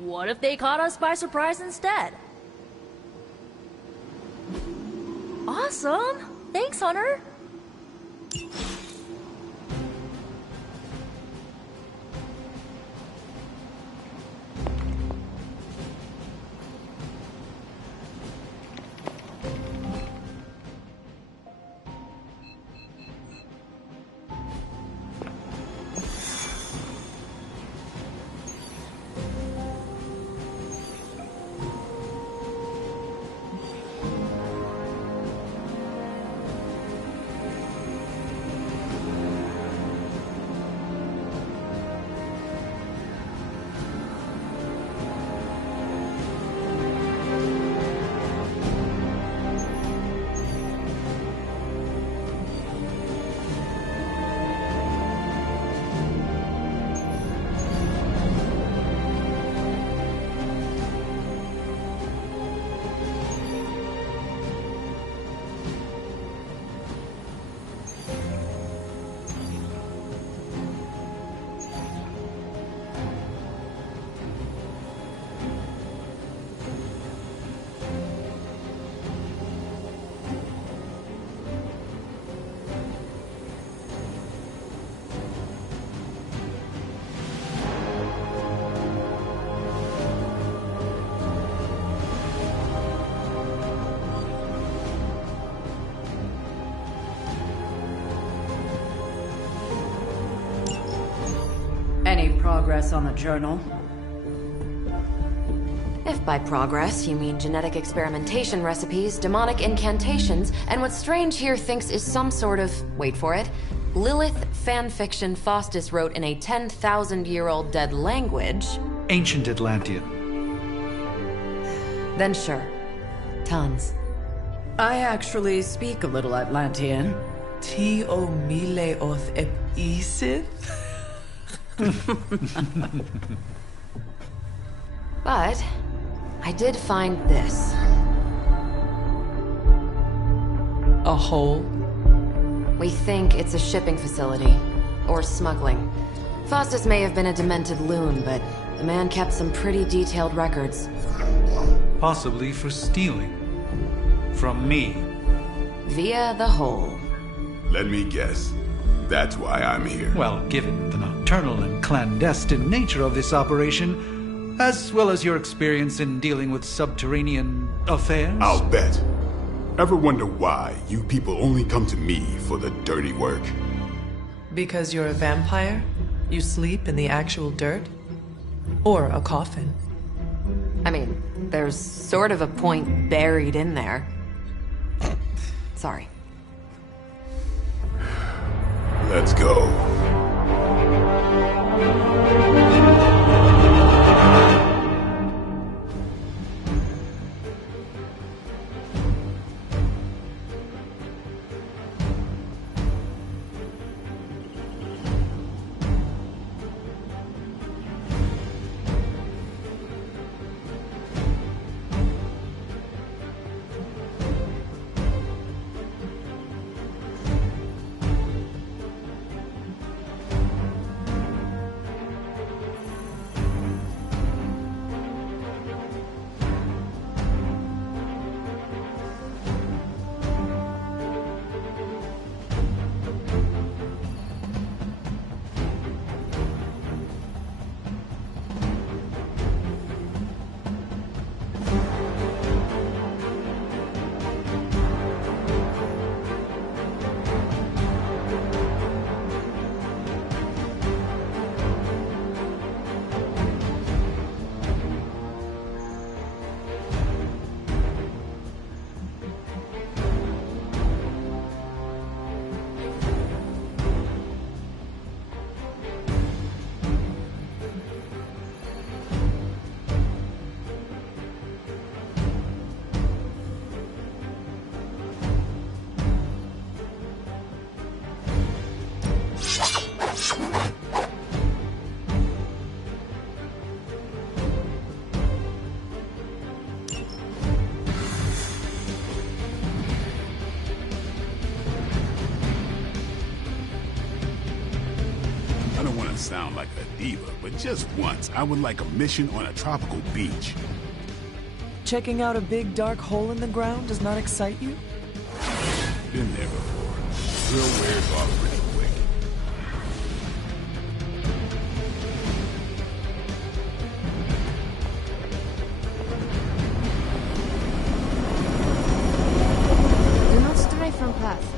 What if they caught us by surprise instead? Awesome! Thanks, Hunter! Any progress on the journal? If by progress you mean genetic experimentation recipes, demonic incantations, and what Strange here thinks is some sort of, wait for it, Lilith fanfiction Faustus wrote in a 10,000-year-old dead language... Ancient Atlantean. Then sure. Tons. I actually speak a little Atlantean. Ti o mile oth ep isith? But I did find this. A hole? We think it's a shipping facility. Or smuggling. Faustus may have been a demented loon, but the man kept some pretty detailed records. Possibly for stealing. From me. Via the hole. Let me guess. That's why I'm here. Well, given the nocturnal and clandestine nature of this operation, as well as your experience in dealing with subterranean affairs... I'll bet. Ever wonder why you people only come to me for the dirty work? Because you're a vampire? You sleep in the actual dirt? Or a coffin? I mean, there's sort of a point buried in there. Sorry. Let's go. Sound like a diva, but just once, I would like a mission on a tropical beach. Checking out a big dark hole in the ground does not excite you? Been there before. Thrill wears off pretty quick. Do not stray from path.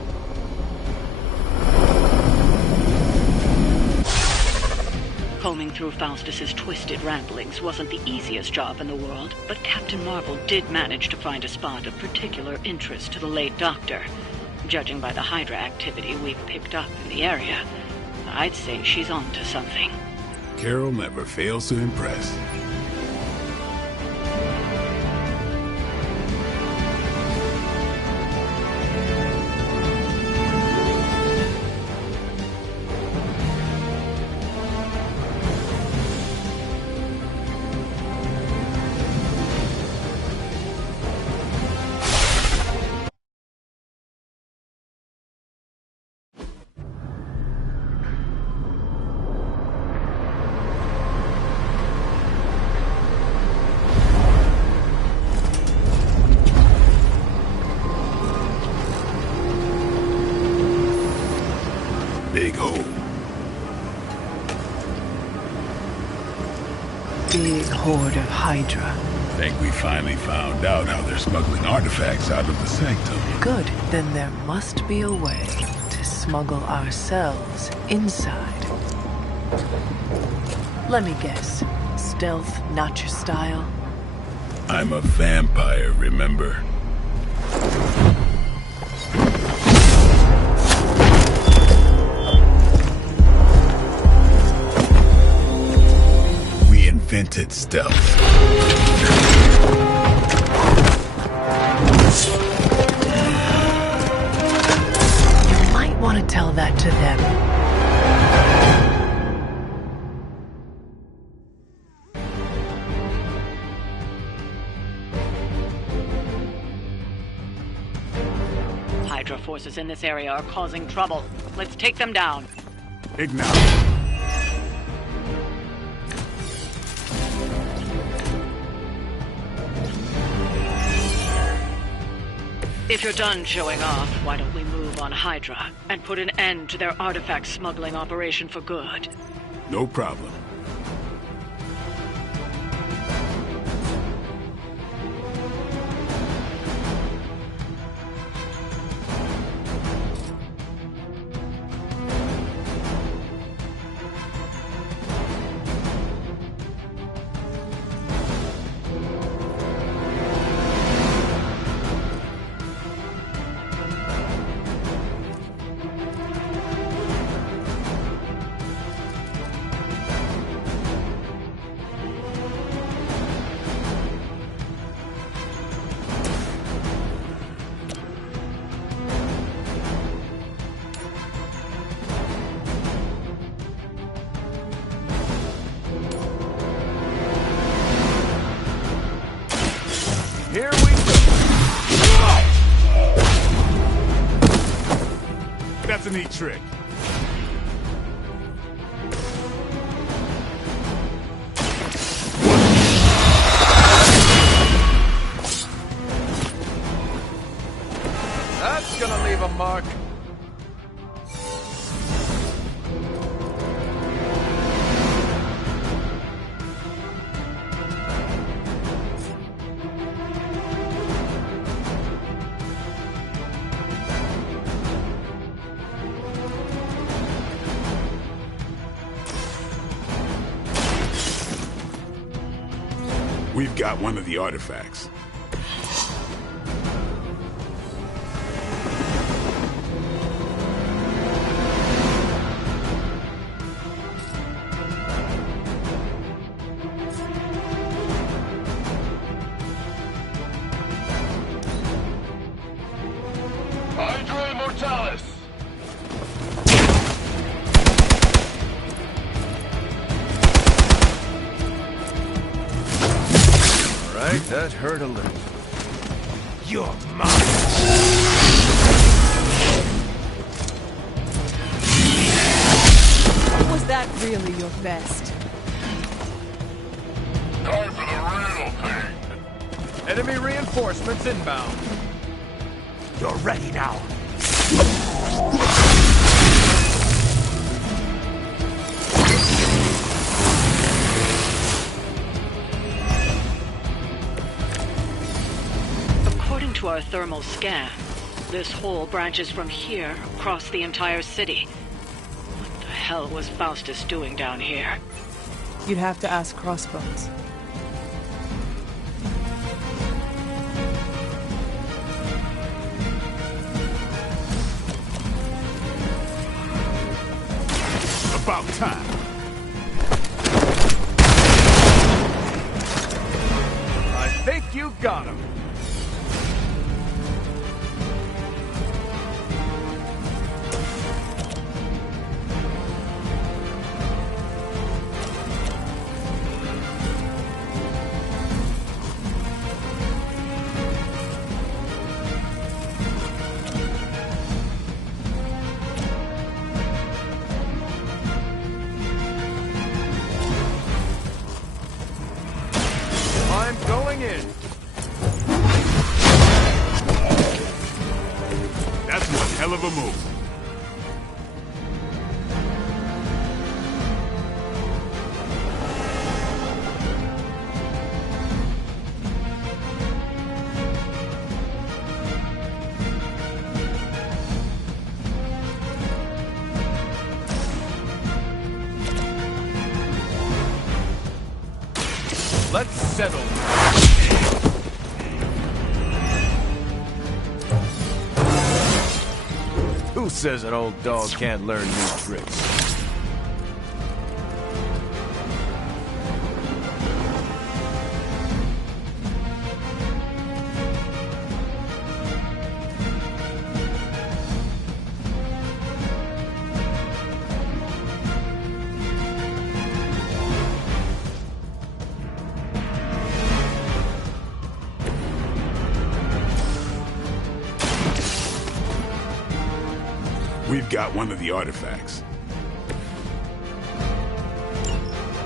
Combing through Faustus's twisted ramblings wasn't the easiest job in the world, but Captain Marvel did manage to find a spot of particular interest to the late Doctor. Judging by the Hydra activity we've picked up in the area, I'd say she's onto something. Carol never fails to impress. Big hole. Big horde of Hydra. Think we finally found out how they're smuggling artifacts out of the sanctum. Good. Then there must be a way to smuggle ourselves inside. Let me guess. Stealth, not your style? I'm a vampire, remember? We invented stealth. You might want to tell that to them. Hydra forces in this area are causing trouble. Let's take them down. Acknowledge. If you're done showing off, why don't we move on Hydra and put an end to their artifact smuggling operation for good? No problem. Here we go. That's a neat trick. That's gonna leave a mark. We've got one of the artifacts. Hydra Immortalis! Right, that hurt a little. You're mine! Was that really your best? Time for the real thing! Enemy reinforcements inbound. You're ready now. According to our thermal scan, this hole branches from here across the entire city. What the hell was Faustus doing down here? You'd have to ask Crossbones. About time. I think you got him. I'm going in. That's one hell of a move. Let's settle. Who says an old dog can't learn new tricks? We've got one of the artifacts.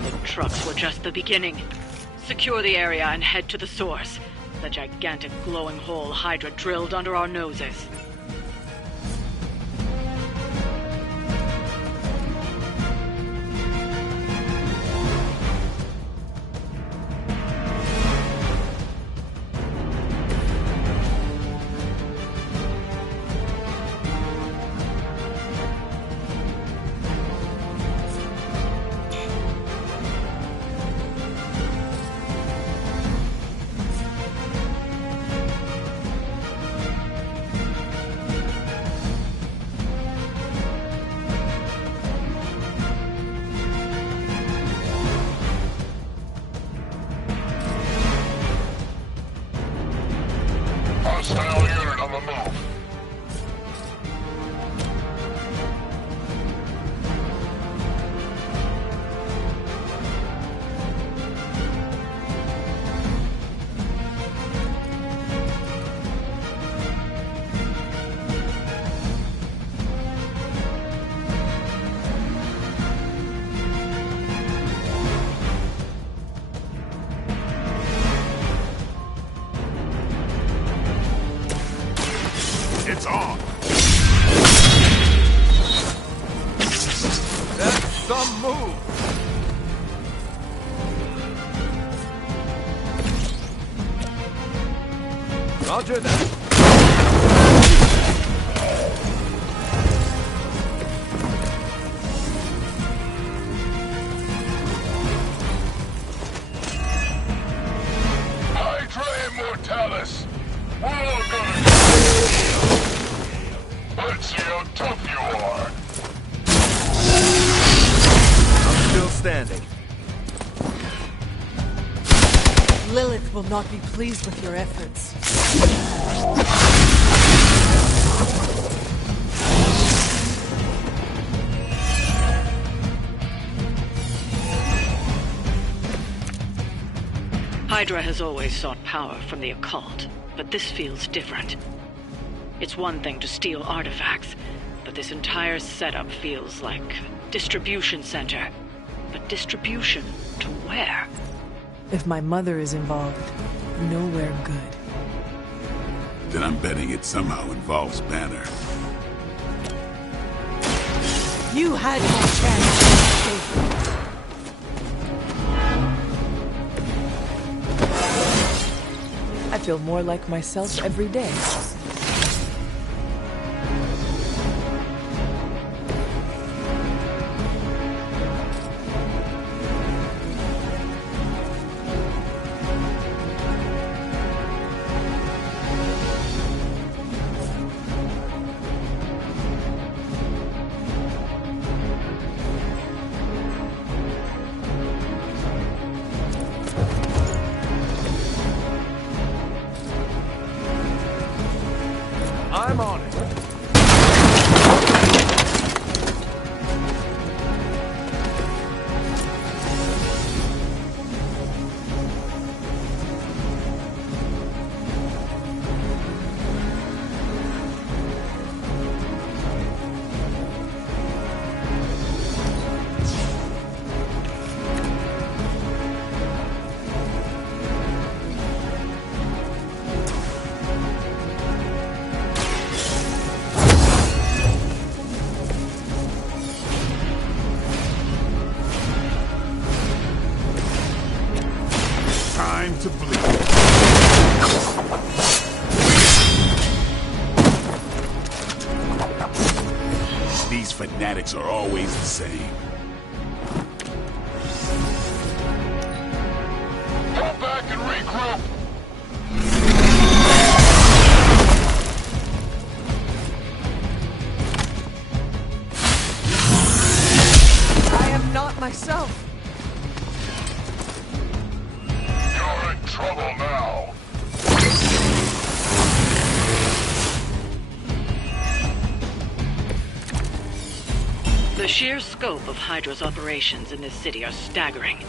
The trucks were just the beginning. Secure the area and head to the source. The gigantic glowing hole Hydra drilled under our noses. Hostile unit on the move. It's on! That's some move. Roger that. Hydra Immortalis. We're all gonna Let's see how tough you are. I'm still standing. Lilith will not be pleased with your efforts. Hydra has always sought power from the occult, but this feels different. It's one thing to steal artifacts, but this entire setup feels like a distribution center. But distribution to where? If my mother is involved, nowhere good. Then I'm betting it somehow involves Banner. You had your chance to escape. I feel more like myself every day. I'm on it. Time to bleed. These fanatics are always the same. can regroup. I am not myself. You're in trouble now. The sheer scope of Hydra's operations in this city are staggering,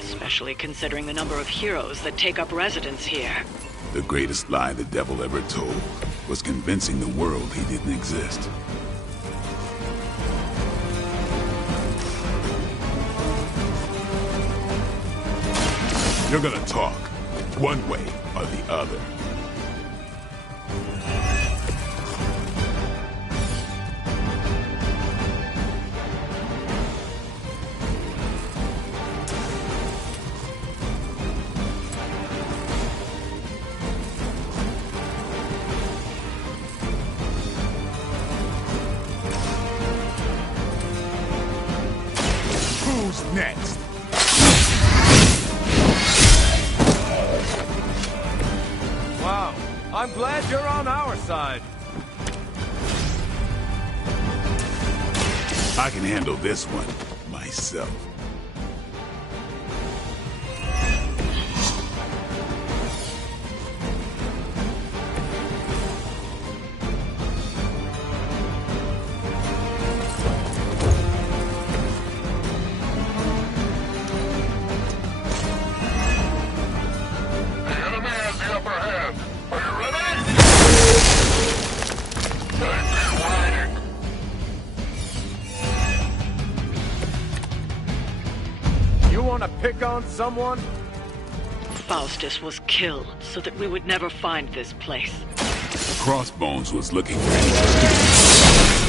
especially considering the number of heroes that take up residence here. The greatest lie the devil ever told was convincing the world he didn't exist. You're gonna talk, one way or the other. Who's next? Wow, I'm glad you're on our side. I can handle this one myself. The enemy has the upper hand. Are you ready? They've been waiting. You want to pick on someone? Faustus was killed so that we would never find this place. Crossbones was looking for anything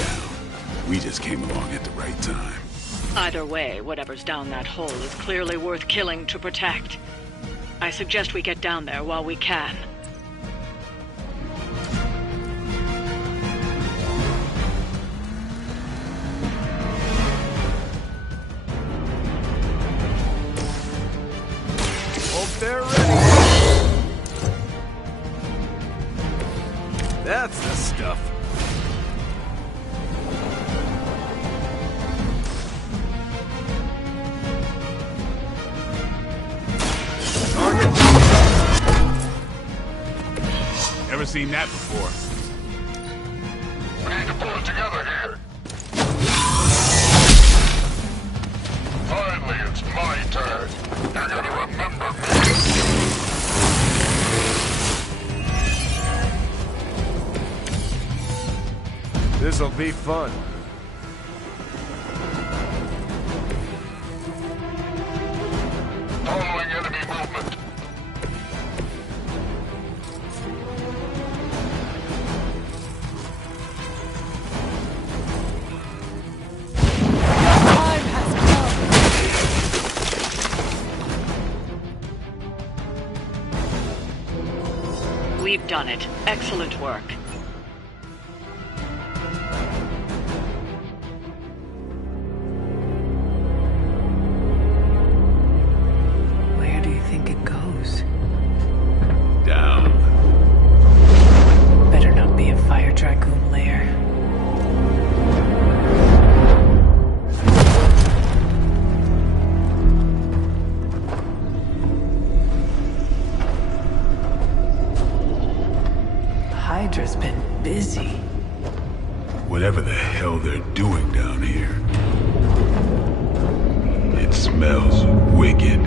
down. We just came along at the right time. Either way, whatever's down that hole is clearly worth killing to protect. I suggest we get down there while we can. Hope they're ready. That's the stuff. Never seen that before. We need to pull it together here. Finally, it's my turn. You're gonna remember me. This'll be fun. Following enemy movement. Time has come. We've done it. Excellent work. Where do you think it goes? Down. Better not be a fire dragoon lair. Hydra's been busy. Whatever the hell they're doing down here. It smells wicked.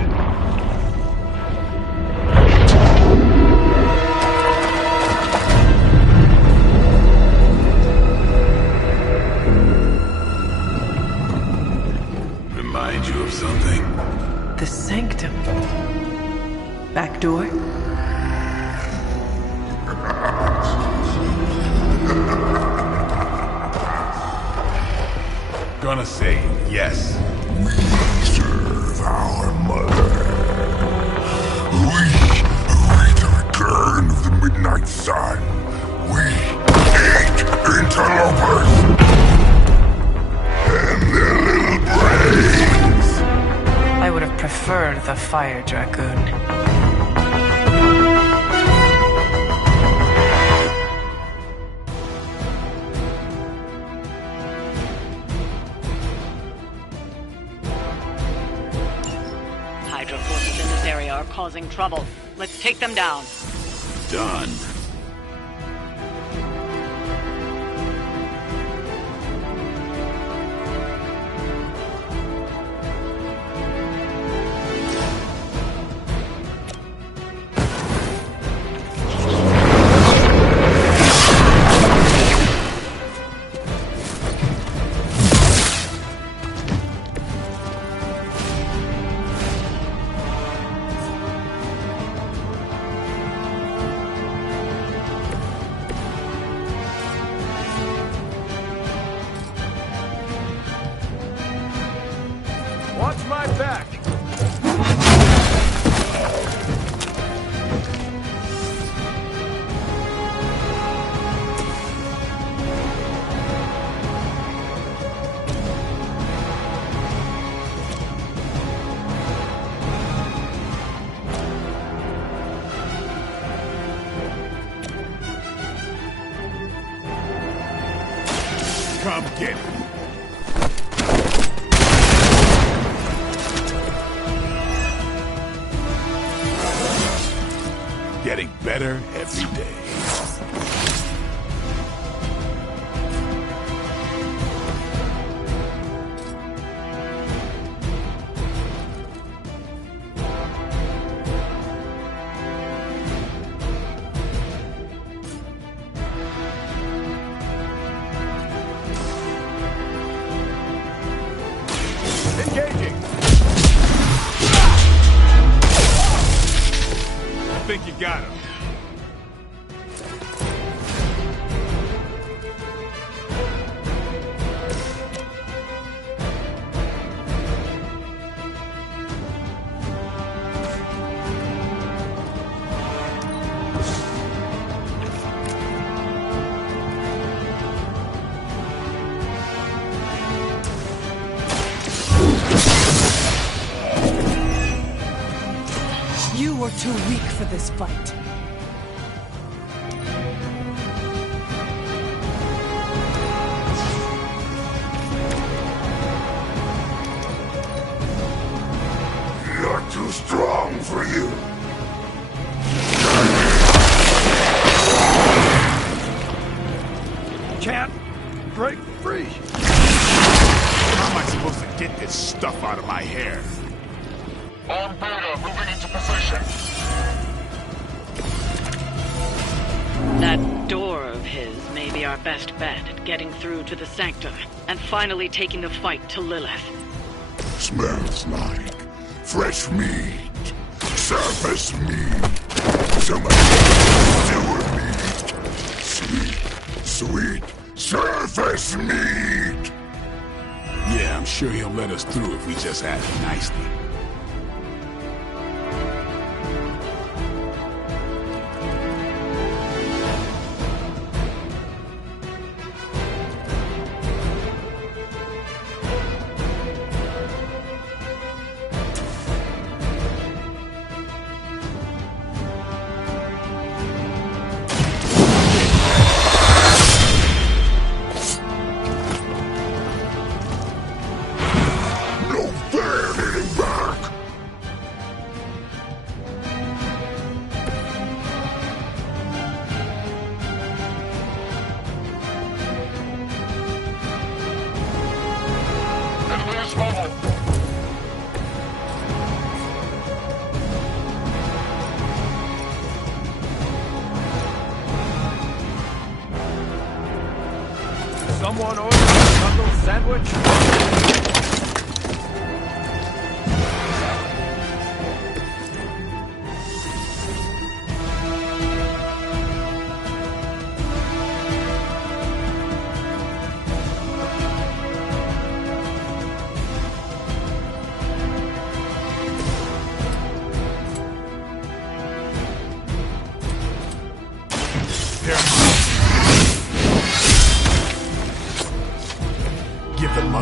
Remind you of something? The sanctum. Back door? Gonna say yes. We serve our mother. We await the return of the midnight sun. We hate interlopers and their little brains. I would have preferred the fire dragoon. area are causing trouble. Let's take them down. Done. Watch my back! Come get it. Getting better every day. Engaging! I think you got him. You were too weak for this fight. You're too strong for you. Can't break free. How am I supposed to get this stuff out of my hair? On Beta, moving into position. That door of his may be our best bet at getting through to the Sanctum and finally taking the fight to Lilith. Smells like fresh meat. Surface meat. So much sewer meat. Sweet, sweet surface meat. Yeah, I'm sure he'll let us through if we just ask nicely. Someone order a knuckle sandwich? Give them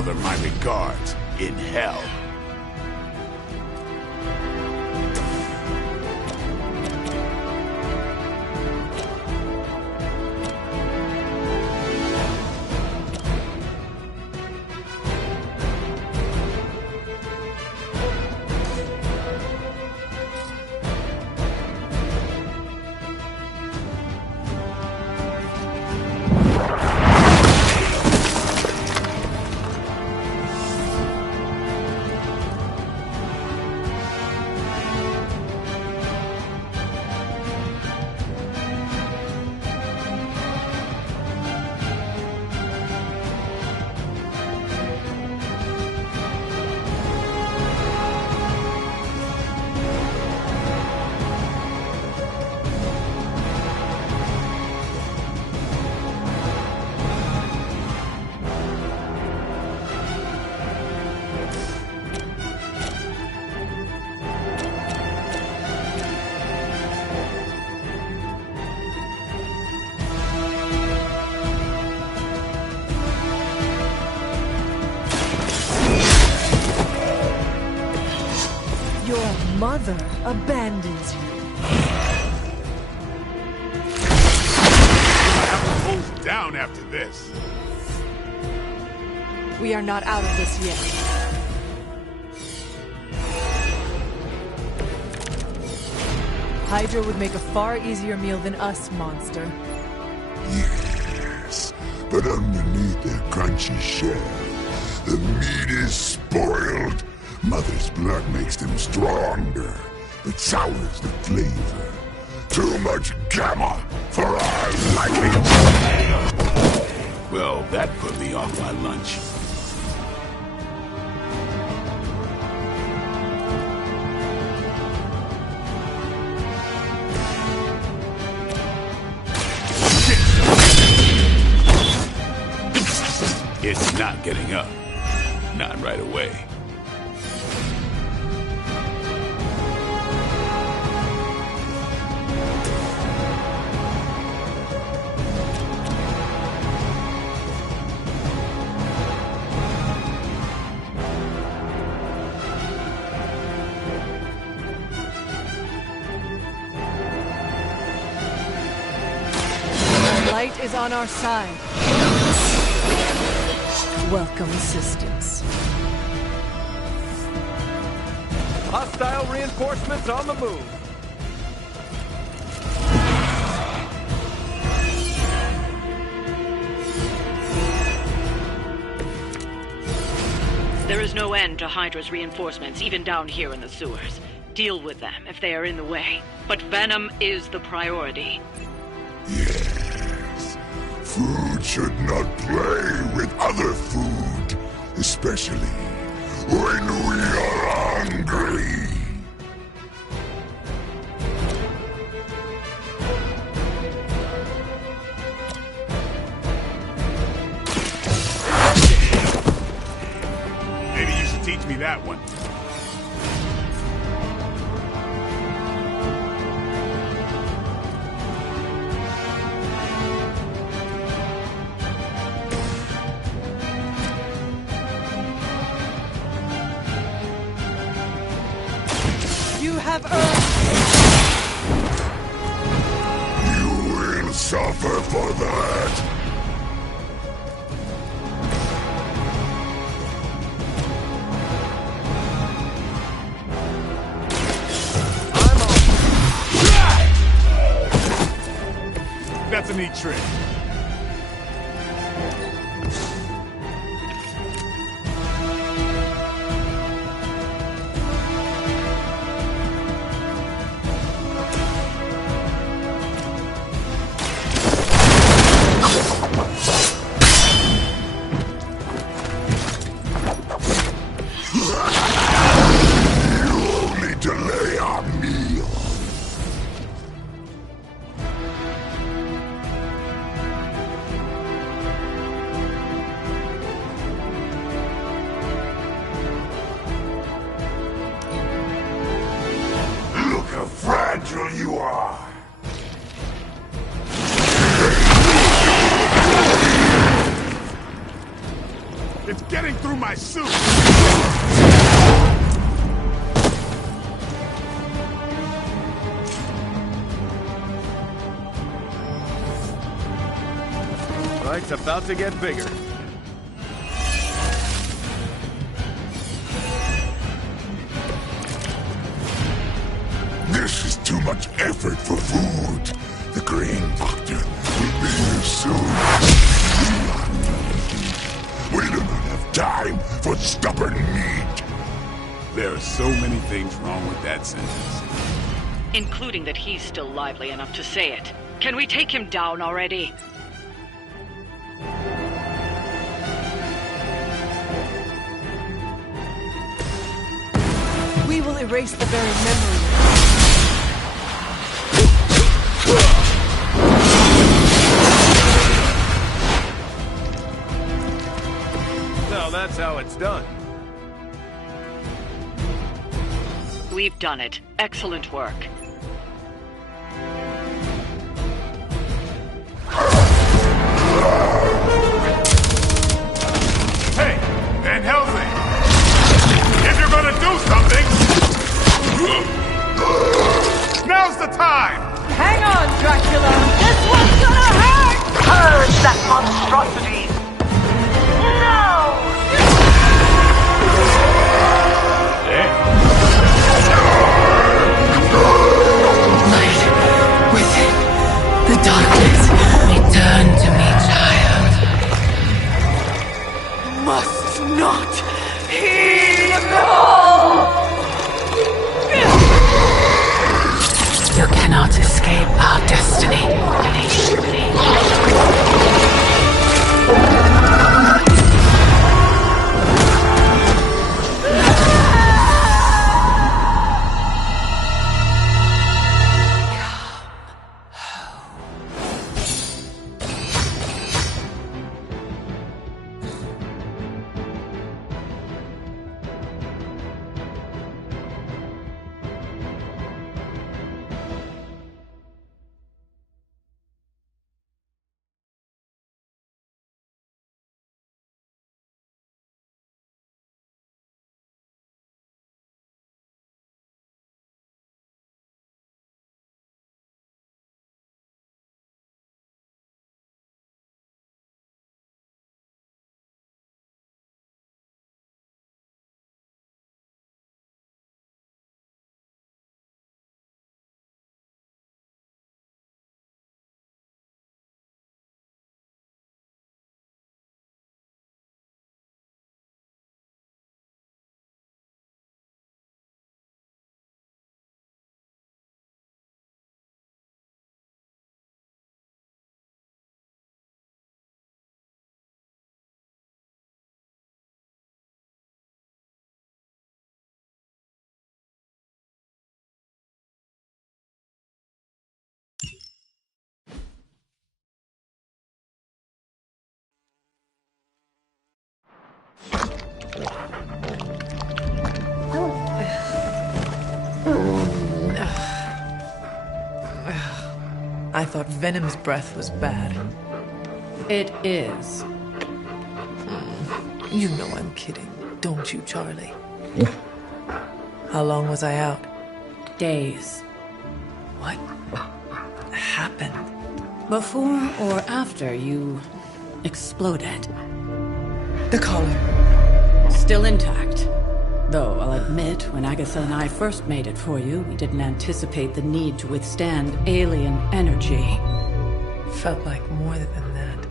mother abandons you. I have to close down after this. We are not out of this yet. Hydra would make a far easier meal than us, monster. Yes, but underneath their crunchy shell, the meat is spoiled. Mother's blood makes them stronger, but sours the flavor. Too much gamma for our liking. Well, that put me off my lunch. It's not getting up. Not right away. Light is on our side. Welcome assistance. Hostile reinforcements on the move. There is no end to Hydra's reinforcements, even down here in the sewers. Deal with them if they are in the way. But Venom is the priority. Yes. Food should not play with other food, especially when we are hungry. Maybe you should teach me that one. You have earned. You will suffer for that. That's a neat trick. Delay our meal. Look how fragile you are. It's getting through my suit. Fight's about to get bigger. This is too much effort for food. The Green Doctor will be here soon. We do not have time for stubborn meat. There are so many things wrong with that sentence. Including that he's still lively enough to say it. Can we take him down already? We will erase the very memory. So that's how it's done. We've done it. Excellent work. Hey, Van Helsing! If you're gonna do something... time! Hang on, Dracula! This one's gonna hurt! Purge that monstrosity! No! Light within the darkness, return to me, child. Must not heed the call! You cannot escape our destiny. I thought Venom's breath was bad. It is. You know I'm kidding, don't you, Charlie? How long was I out? Days. What happened? Before or after you exploded? The collar. Still intact. Though, I'll admit, when Agatha and I first made it for you, we didn't anticipate the need to withstand alien energy. Felt like more than that.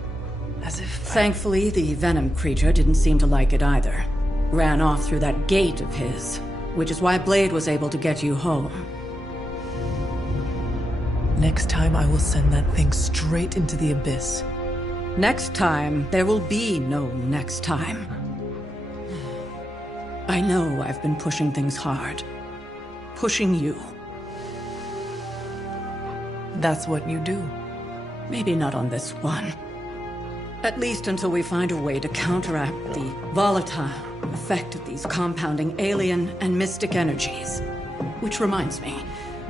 As if... Thankfully, the Venom creature didn't seem to like it either. Ran off through that gate of his, which is why Blade was able to get you home. Next time, I will send that thing straight into the abyss. Next time, there will be no next time. I know I've been pushing things hard. Pushing you. That's what you do. Maybe not on this one. At least until we find a way to counteract the volatile effect of these compounding alien and mystic energies. Which reminds me,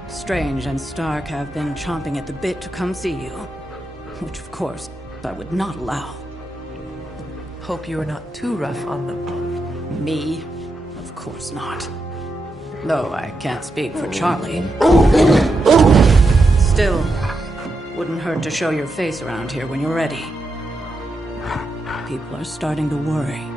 Strange and Stark have been chomping at the bit to come see you. Which, of course, I would not allow. Hope you are not too rough on them. Me? Of course not. Though I can't speak for Charlie. Still, wouldn't hurt to show your face around here when you're ready. People are starting to worry.